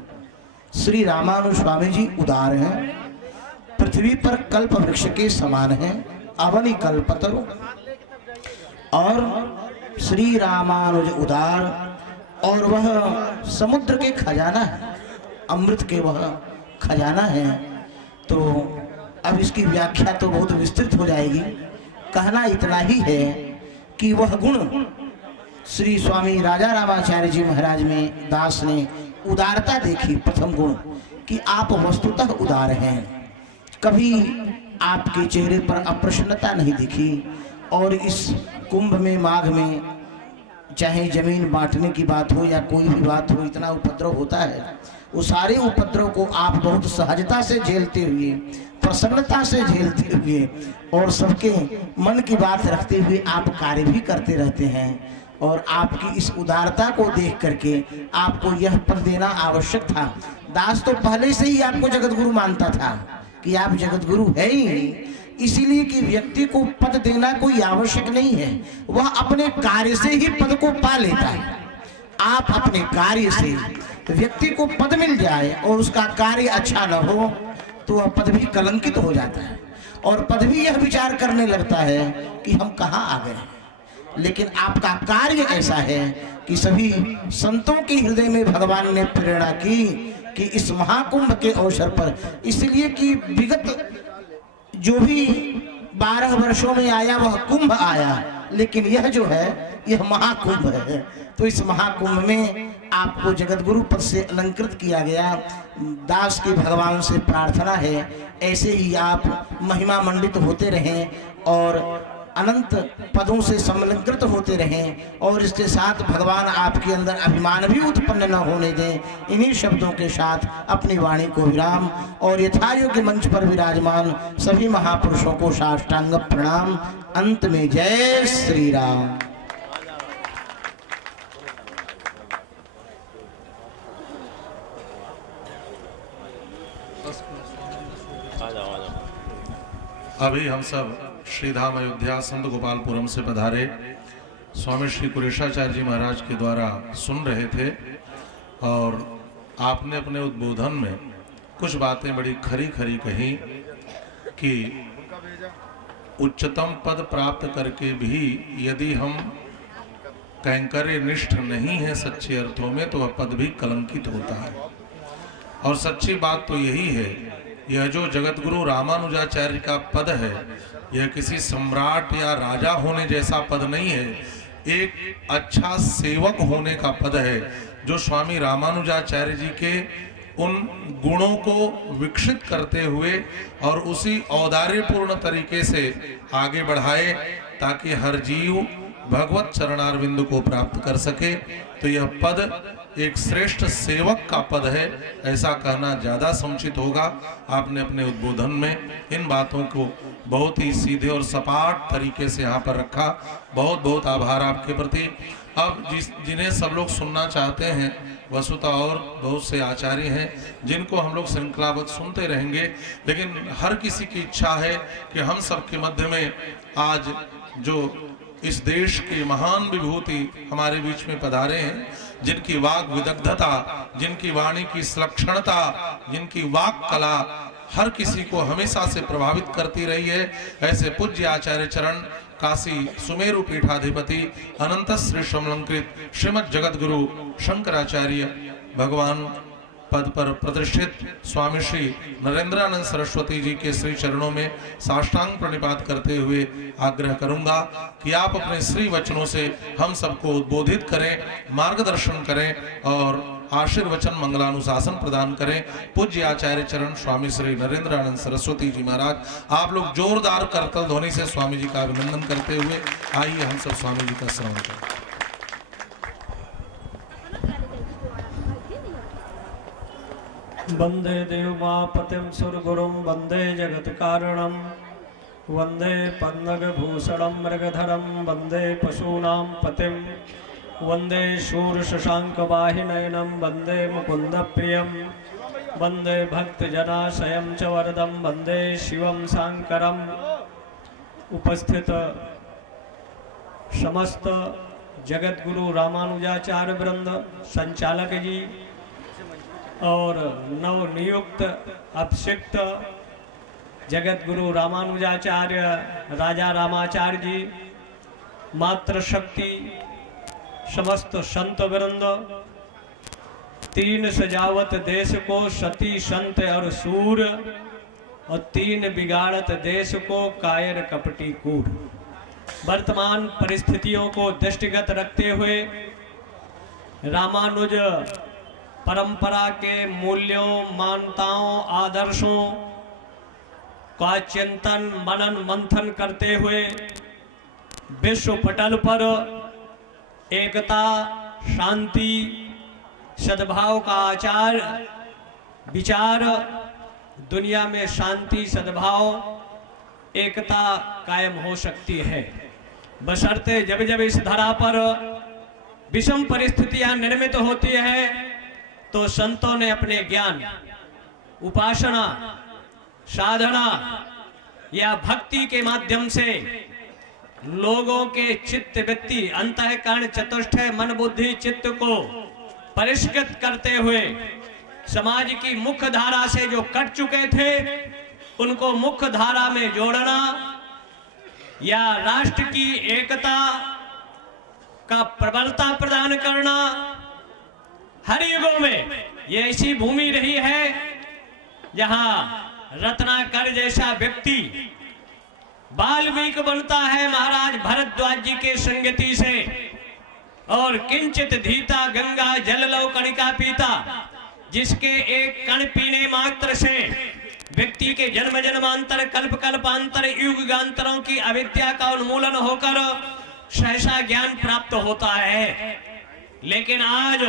श्री रामानुज स्वामी जी उदार हैं, पृथ्वी पर कल्प वृक्ष के समान हैं, अवनिकल्पतरु। और श्री रामानुज उदार, और वह समुद्र के खजाना है, अमृत के वह खजाना है। तो अब इसकी व्याख्या तो बहुत विस्तृत हो जाएगी। कहना इतना ही है कि वह गुण श्री स्वामी राजा रामाचार्य जी महाराज में दास ने उदारता देखी। प्रथम गुण कि आप वस्तुतः उदार हैं, कभी आपके चेहरे पर अप्रसन्नता नहीं दिखी। और इस कुंभ में, माघ में, चाहे जमीन बांटने की बात हो या कोई भी बात हो, इतना उपद्रव होता है। वो सारे उपद्रव को आप बहुत सहजता से झेलते हुए, प्रसन्नता से झेलते हुए और सबके मन की बात रखते हुए आप कार्य भी करते रहते हैं। और आपकी इस उदारता को देख करके आपको यह पद देना आवश्यक था। दास तो पहले से ही आपको जगत गुरु मानता था कि आप जगत गुरु है ही नहीं, इसीलिए कि व्यक्ति को पद देना कोई आवश्यक नहीं है, वह अपने कार्य से ही पद को पा लेता है। आप अपने कार्य से व्यक्ति को पद मिल जाए और उसका कार्य अच्छा न हो तो वह पद भी कलंकित हो जाता है और पद भी यह विचार करने लगता है कि हम कहाँ आ गए। लेकिन आपका कार्य ऐसा है कि सभी संतों के हृदय में भगवान ने प्रेरणा की कि इस महाकुंभ के अवसर पर, इसलिए कि विगत जो भी 12 वर्षों में आया वह कुंभ आया, लेकिन यह जो है यह महाकुंभ है। तो इस महाकुंभ में आपको जगत गुरु पद से अलंकृत किया गया। दास की भगवान से प्रार्थना है ऐसे ही आप महिमा मंडित होते रहें और अनंत पदों से समलंकृत होते रहें और इसके साथ भगवान आपके अंदर अभिमान भी उत्पन्न न होने दें। इन्हीं शब्दों के साथ अपनी वाणी को विराम और यथायोग्य मंच पर विराजमान सभी महापुरुषों को साष्टांग प्रणाम। अंत में जय श्री राम। अभी हम सब श्रीधाम अयोध्या संत गोपालपुरम से पधारे स्वामी श्री कुरेशाचार्य जी महाराज के द्वारा सुन रहे थे और आपने अपने उद्बोधन में कुछ बातें बड़ी खरी खरी कही कि उच्चतम पद प्राप्त करके भी यदि हम कैंकर्य निष्ठ नहीं है सच्चे अर्थों में तो वह पद भी कलंकित होता है। और सच्ची बात तो यही है, यह जो जगत गुरु रामानुजाचार्य का पद है यह किसी सम्राट या राजा होने जैसा पद नहीं है, एक अच्छा सेवक होने का पद है जो स्वामी रामानुजाचार्य जी के उन गुणों को विकसित करते हुए और उसी औदार्यपूर्ण तरीके से आगे बढ़ाए ताकि हर जीव भगवत चरणारविंद को प्राप्त कर सके। तो यह पद एक श्रेष्ठ सेवक का पद है, ऐसा कहना ज़्यादा समुचित होगा। आपने अपने उद्बोधन में इन बातों को बहुत ही सीधे और सपाट तरीके से यहाँ पर रखा। बहुत बहुत आभार आपके प्रति। अब जिन्हें सब लोग सुनना चाहते हैं, वसुता और बहुत से आचार्य हैं जिनको हम लोग श्रृंखलाबद्ध सुनते रहेंगे, लेकिन हर किसी की इच्छा है कि हम सबके मध्य में आज जो इस देश की महान विभूति हमारे बीच में पधारे हैं, जिनकी वाक विदग्धता, जिनकी वाणी की सुलक्षणता, जिनकी वाक कला हर किसी को हमेशा से प्रभावित करती रही है, ऐसे पूज्य आचार्य चरण काशी सुमेरु पीठाधिपति अनंत श्री समलंकृत श्रीमद जगत गुरु शंकराचार्य भगवान पद पर प्रतिष्ठित स्वामी श्री नरेंद्रानंद सरस्वती जी के श्री चरणों में साष्टांग प्रणिपात करते हुए आग्रह करूंगा कि आप अपने श्री वचनों से हम सबको उद्बोधित करें, मार्गदर्शन करें और आशीर्वचन मंगलानुशासन प्रदान करें। पूज्य आचार्य चरण स्वामी श्री नरेंद्रानंद सरस्वती जी महाराज, आप लोग जोरदार करतल ध्वनि से स्वामी जी का अभिनंदन करते हुए आइए हम सब स्वामी जी का श्रवण करें। वंदे देवमापतिं सुरगुरुं वंदे जगत्कारणं वंदे पन्नगभूषणं मृगधरं वंदे पशूनां पतिं वंदे शूरशशाङ्कवाहिनयनं वंदे मुकुन्दप्रियं वंदे भक्तजनाशयं च वरदं वंदे शिवं शाङ्करम्। उपस्थित समस्त जगतगुरु रामानुजाचार्य वृंद, संचालक जी और नवनियुक्त अभिषिक्त जगत गुरु रामानुजाचार्य राजा रामाचार्य जी, मातृशक्ति, समस्त संत वृंद, 3 सजावत देश को सती संत और सूर और 3 बिगाड़त देश को कायर कपटी कूड़। वर्तमान परिस्थितियों को दृष्टिगत रखते हुए रामानुज परंपरा के मूल्यों, मान्यताओं, आदर्शों का चिंतन मनन मंथन करते हुए विश्व पटल पर एकता, शांति, सद्भाव का आचार विचार, दुनिया में शांति, सद्भाव, एकता कायम हो सकती है, बशर्ते जब जब इस धरा पर विषम परिस्थितियां निर्मित होती है तो संतों ने अपने ज्ञान, उपासना, साधना या भक्ति के माध्यम से लोगों के चित्त वृत्ति, अंतःकरण, चतुष्टय, मन, बुद्धि, चित्त को परिष्कृत करते हुए समाज की मुख्य धारा से जो कट चुके थे उनको मुख्य धारा में जोड़ना या राष्ट्र की एकता का प्रबलता प्रदान करना, हर युगों में ये ऐसी भूमि रही है जहां रत्नाकर जैसा व्यक्ति बाल्मीकि बनता है महाराज भरद्वाज जी के संगति से, और किंचित धीता गंगा जल लो कणिका पीता, जिसके एक कण पीने मात्र से व्यक्ति के जन्म जन्मांतर, कल्प कल्पांतर, युगांतरों की अविद्या का उन्मूलन होकर सहसा ज्ञान प्राप्त होता है। लेकिन आज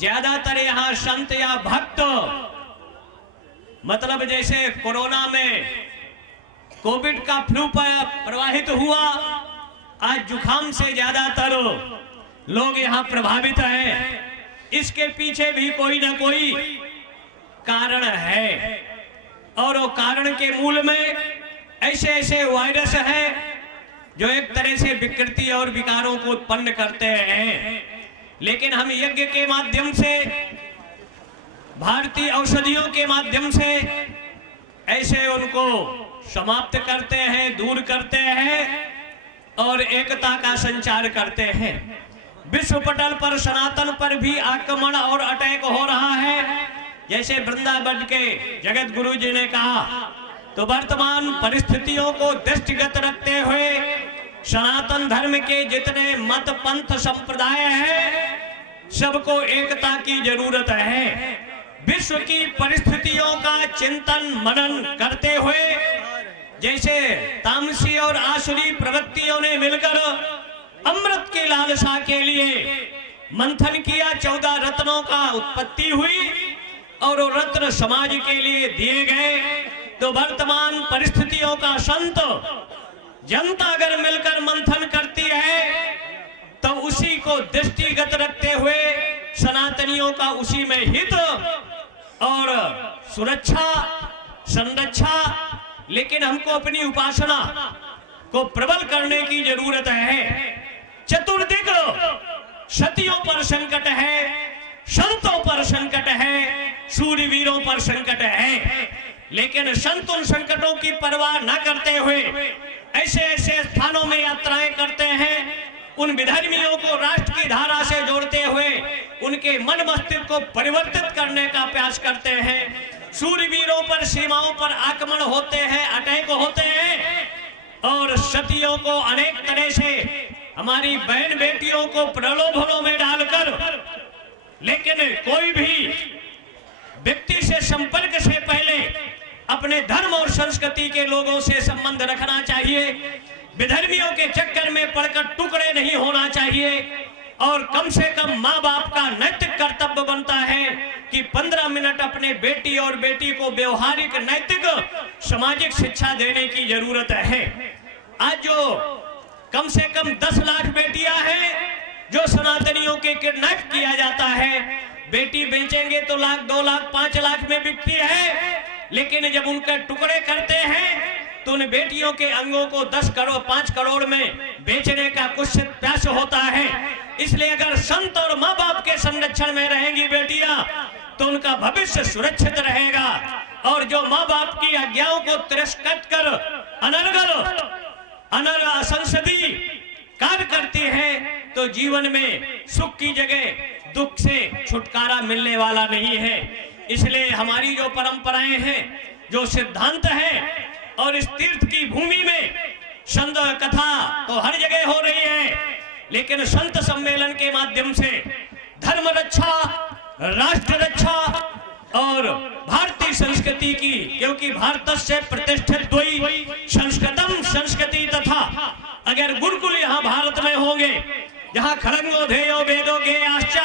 ज्यादातर यहाँ संत या भक्त, मतलब जैसे कोरोना में कोविड का फ्लू प्रवाहित हुआ, आज जुखाम से ज्यादातर लोग यहाँ प्रभावित हैं। इसके पीछे भी कोई ना कोई कारण है, और वो कारण के मूल में ऐसे ऐसे वायरस हैं जो एक तरह से विकृति और विकारों को उत्पन्न करते हैं। लेकिन हम यज्ञ के माध्यम से, भारतीय औषधियों के माध्यम से ऐसे उनको समाप्त करते हैं, दूर करते हैं और एकता का संचार करते हैं। विश्व पटल पर सनातन पर भी आक्रमण और अटैक हो रहा है, जैसे वृंदावन के जगत गुरु जी ने कहा। तो वर्तमान परिस्थितियों को दृष्टिगत रखते हुए सनातन धर्म के जितने मत, पंथ, संप्रदाय हैं, सबको एकता की जरूरत है। विश्व की परिस्थितियों का चिंतन मनन करते हुए, जैसे तामसी और आसुरी प्रवृत्तियों ने मिलकर अमृत की लालसा के लिए मंथन किया, 14 रत्नों का उत्पत्ति हुई और वो रत्न समाज के लिए दिए गए। तो वर्तमान परिस्थितियों का संत जनता अगर मिलकर मंथन करती है तो उसी को दृष्टिगत रखते हुए सनातनियों का उसी में हित और सुरक्षा, संरक्षा, लेकिन हमको अपनी उपासना को प्रबल करने की जरूरत है। चतुर्दिक सतियों पर संकट है, संतों पर संकट है, सूरवीरों पर संकट है, लेकिन संत उन संकटों की परवाह न करते हुए ऐसे ऐसे स्थानों में यात्राएं करते हैं, उन विधर्मियों को राष्ट्र की धारा से जोड़ते हुए उनके मन मस्तिष्क को परिवर्तित करने का प्रयास करते हैं। सूरवीरों पर, सीमाओं पर आक्रमण होते हैं, अटैक होते हैं और सतियों को अनेक तरह से, हमारी बहन बेटियों को प्रलोभनों में डालकर, लेकिन कोई भी व्यक्ति से संपर्क से पहले अपने धर्म और संस्कृति के लोगों से संबंध रखना चाहिए। विधर्मियों के चक्कर में पड़कर टुकड़े नहीं होना चाहिए, और कम से कम माँ बाप का नैतिक कर्तव्य बनता है कि 15 मिनट अपने बेटी और बेटी को व्यवहारिक, नैतिक, सामाजिक शिक्षा देने की जरूरत है। आज जो कम से कम 10 लाख बेटियां हैं जो सनातनियों के किडनैप किया जाता है, बेटी बेचेंगे तो लाख, 2 लाख, 5 लाख में बिकती है, लेकिन जब उनके टुकड़े करते हैं तो उन बेटियों के अंगों को 10 करोड़, 5 करोड़ में बेचने का कुछ प्रयास होता है। इसलिए अगर संत और माँ बाप के संरक्षण में रहेंगी बेटियां तो उनका भविष्य सुरक्षित रहेगा, और जो माँ बाप की आज्ञाओं को तिरस्कृत कर अनर्गल असंसदीय कार्य करती है तो जीवन में सुख की जगह दुख से छुटकारा मिलने वाला नहीं है। इसलिए हमारी जो परंपराएं हैं, जो सिद्धांत हैं, और इस तीर्थ की भूमि में संत कथा तो हर जगह हो रही है, लेकिन संत सम्मेलन के माध्यम से धर्म रक्षा, राष्ट्र रक्षा और भारतीय संस्कृति की, क्योंकि भारतस्य प्रतिष्ठित द्वयी संस्कृतम संस्कृति तथा। अगर गुरुकुल यहाँ भारत में होंगे, जहाँ खड़ंगो धेयो वेदो गे आश्चा,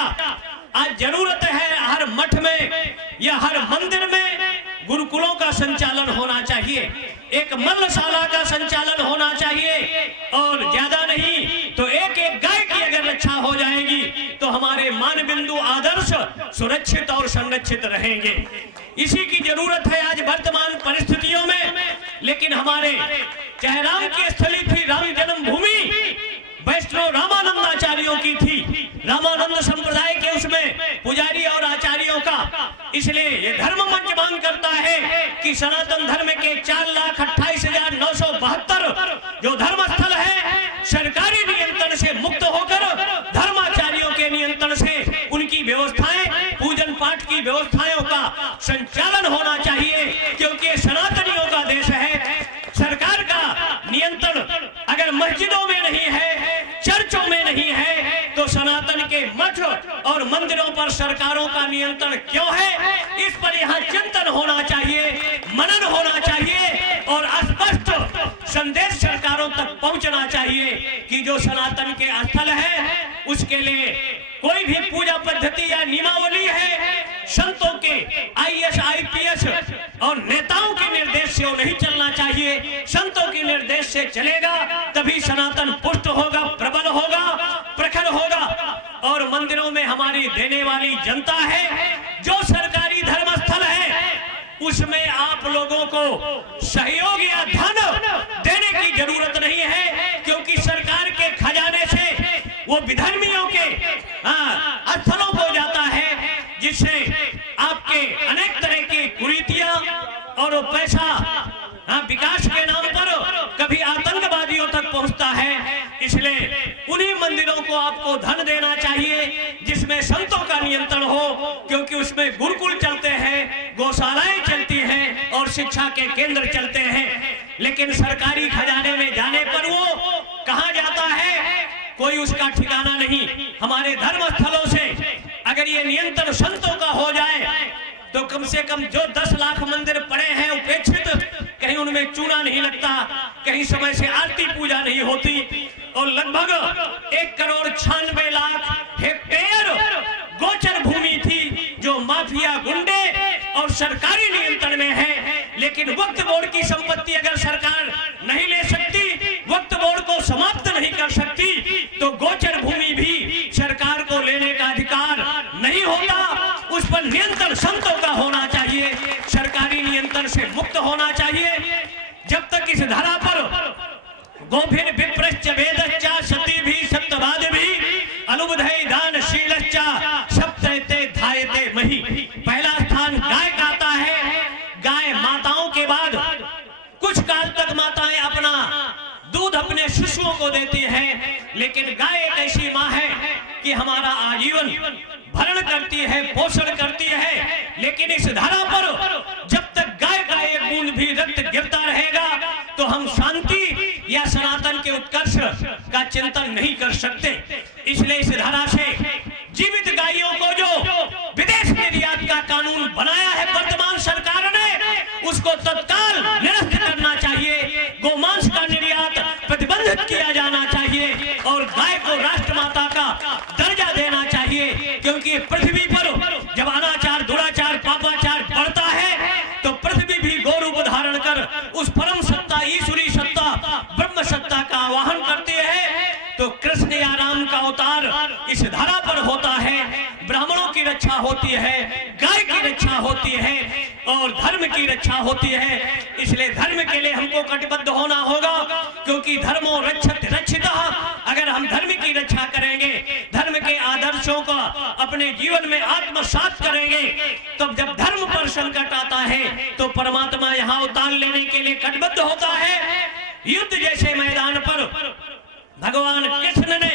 आज जरूरत है हर मठ में या हर मंदिर में गुरुकुलों का संचालन होना चाहिए, एक मल्लशाला का संचालन होना चाहिए, और ज्यादा नहीं तो एक एक गाय की अगर रक्षा हो जाएगी तो हमारे मान बिंदु आदर्श सुरक्षित और संरक्षित रहेंगे। इसी की जरूरत है आज वर्तमान परिस्थितियों में। लेकिन हमारे चाहे राम की स्थली थी, राम जन्मभूमि वैष्णव रामानंदाचार्यों की थी, रामानंद संप्रदाय के उसमें पुजारी और आचार्यों का। इसलिए ये धर्म मंच मांग करता है कि सनातन धर्म के 4,28,972 जो धर्म स्थल है सरकारी नियंत्रण से मुक्त होकर धर्माचार्यों के नियंत्रण से उनकी व्यवस्थाएं, पूजन पाठ की व्यवस्थाओं का संचालन होना चाहिए, क्योंकि ये सनातनियों का देश है। सरकार का नियंत्रण अगर मस्जिदों में नहीं है, चर्चों में नहीं है, तो सनातन के मठ और मंदिरों पर सरकारों का नियंत्रण क्यों है? इस पर यहाँ चिंतन होना चाहिए, मनन होना चाहिए और स्पष्ट संदेश सरकारों तक पहुंचना चाहिए कि जो सनातन के स्थल है उसके लिए कोई भी पूजा पद्धति या नियमावली है, संतों के IAS IPS और नेताओं के निर्देश से वो नहीं चलना चाहिए। संतों के निर्देश से चलेगा तभी सनातन पुष्ट होगा, प्रबल होगा, प्रखर होगा। और मंदिरों में हमारी देने वाली जनता है, जो सरकारी धर्म स्थल है उसमें आप लोगों को सहयोग या धन देने की जरूरत नहीं है, क्योंकि सरकार के खजाने से वो विधर्मियों के स्थलों को जाता है, जिससे आपके अनेक तरह की कुरीतियां और पैसा विकास के नाम पर कभी आतंकवादियों तक पहुंचता है। इसलिए उन्हीं मंदिरों को आपको धन देना चाहिए जिसमें संतों का नियंत्रण हो, क्योंकि उसमें गुरुकुल चलते हैं, गौशालाएं चलती हैं और शिक्षा के केंद्र चलते हैं। लेकिन सरकारी खजाने में जाने पर वो कहां जाता है कोई उसका ठिकाना नहीं। हमारे धर्म स्थलों से अगर ये नियंत्रण संतों का हो जाए तो कम से कम जो 10 लाख मंदिर पड़े हैं उपेक्षित, कहीं उनमें चूना नहीं लगता, कहीं समय से आरती पूजा नहीं होती, और लगभग 1,96,00,000 हेक्टेयर गोचर भूमि थी जो माफिया, गुंडे और सरकारी नियंत्रण में है। लेकिन वक्फ बोर्ड की संपत्ति अगर सरकार नहीं ले सकती, वक्फ बोर्ड को समाप्त नहीं कर सकती, तो गोचर भूमि भी सरकार को लेने का अधिकार नहीं होता। उस पर नियंत्रण संतों का होना चाहिए, सरकारी नियंत्रण से मुक्त होना चाहिए। जब तक इस धरा पर गोभिर विप्रश्च वेदश्चा सती भी सत्यवाद भी अनुबुधै दानशीलश्चा सप्तैते धायते मही। पहला स्थान गाय का आता है। गाय माताओं के बाद कुछ काल तक माताएं अपना दूध अपने शिशुओं को देती हैं, लेकिन गाय एक ऐसी माँ है कि हमारा आजीवन भरण करती है, पोषण करती है। लेकिन इस धरा पर जब तक गाय का एक बूंद भी रक्त गिरता रहेगा तो हम शांति या सनातन के उत्कर्ष का चिंतन नहीं कर सकते। इसलिए इस धरा से जीवित गायों को जो विदेश निर्यात का कानून बनाया है वर्तमान सरकार ने, उसको तत्काल निरस्त करना चाहिए। गोमांस का निर्यात प्रतिबंधित किया जाना चाहिए और गाय को राष्ट्रमाता का दर्जा देना चाहिए, क्योंकि पृथ्वी पर जब अनाचार, दुराचार, पापाचार बढ़ता है तो पृथ्वी भी गौ रूप धारण कर उस परम सत्ता, ईश्वरी सत्ता, ब्रह्म सत्ता का आवाहन करती है। तो कृष्ण या राम का अवतार इस धरा पर होता है। ब्राह्मणों की रक्षा होती है, गाय की रक्षा होती है और धर्म की रक्षा होती है। इसलिए धर्म के लिए हमको कटिबद्ध होना होगा, क्योंकि धर्मो रक्षत रक्षितः। अगर हम धर्म की रक्षा करेंगे, धर्म के आदर्शों का अपने जीवन में आत्मसात करेंगे, तब जब धर्म पर संकट आता है तो परमात्मा यहाँ अवतार लेने के लिए कटिबद्ध होता है। युद्ध जैसे मैदान पर भगवान कृष्ण ने,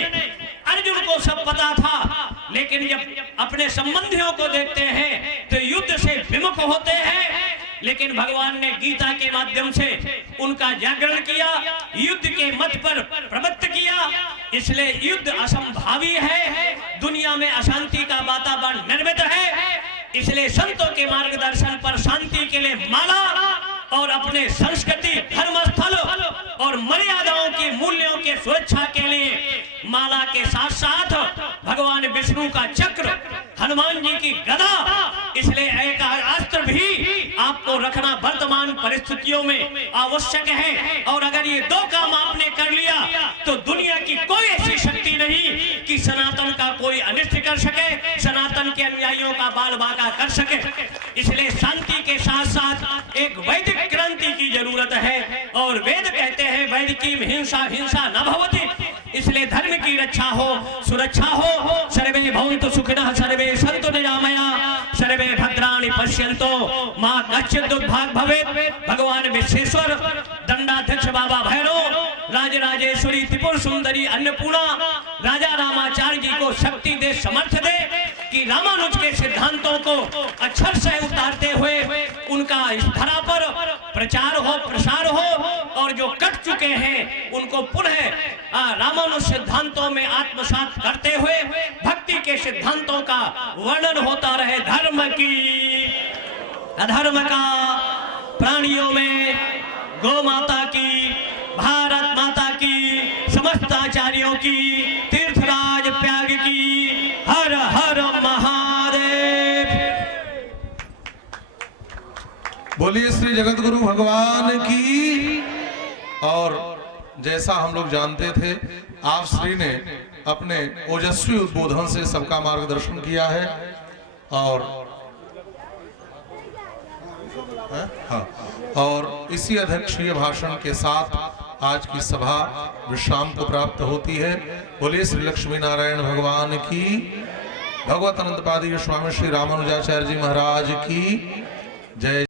अर्जुन को सब पता था, लेकिन जब अपने संबंधियों को देखते हैं तो युद्ध से विमुख होते हैं। लेकिन भगवान ने गीता के माध्यम से उनका जागरण किया, युद्ध के मत पर प्रवृत्त किया। इसलिए युद्ध असंभावी है, दुनिया में अशांति का वातावरण निर्मित है। इसलिए संतों के मार्गदर्शन पर शांति के लिए माला और अपने संस्कृति, धर्म स्थल और मर्यादाओं की मूल्यों के सुरक्षा के लिए माला के साथ साथ भगवान विष्णु का चक्र, हनुमान जी की गदा, इसलिए एक अस्त्र भी आपको रखना वर्तमान परिस्थितियों में आवश्यक है। और अगर ये दो काम आपने कर लिया तो दुनिया की कोई ऐसी शक्ति नहीं कि सनातन का कोई अनिष्ट कर सके, सनातन के अनुयायियों का बाल बाका कर सके। इसलिए शांति के साथ साथ एक वैदिक क्रांति की जरूरत है। और वेद कहते हैं वैदिकी हिंसा हिंसा न भवति, इसलिए धर्म की रक्षा हो, सुरक्षा हो। सर्वे भवन्तु सुखिनः, सर्वे सन्तु निरामया, सर्वे भद्राणि पश्यन्तु मा कश्चित् दुर्भाग् भवेत्। भगवान विश्वेश्वर, दंडाध्यक्ष बाबा भैरव, राजराजेश्वरी, त्रिपुर सुंदरी, अन्नपूर्णा, राजा रामाचार्य जी को शक्ति दे, समर्थ दे कि रामानुज के सिद्धांतों को अक्षर से उतारते हुए उनका इस धरा पर प्रचार हो, प्रसार हो, और जो कट चुके हैं उनको पुनः रामानुज सिद्धांतों में आत्मसात करते हुए भक्ति के सिद्धांतों का वर्णन होता रहे। धर्म की, अधर्म का, प्राणियों में गौ माता की, भारत माता की, समस्त आचार्यों की, तीर्थराज त्याग की। हर हर महादेव। बोलिए श्री जगत गुरु भगवान की। और जैसा हम लोग जानते थे, आप श्री ने अपने ओजस्वी उद्बोधन से सबका मार्गदर्शन किया है। और हाँ, और इसी अध्यक्षीय भाषण के साथ आज की सभा विश्राम को प्राप्त होती है। बोलिए श्री लक्ष्मी नारायण भगवान की, भगवत अनंतपादी स्वामी श्री रामानुजाचार्य जी महाराज की जय।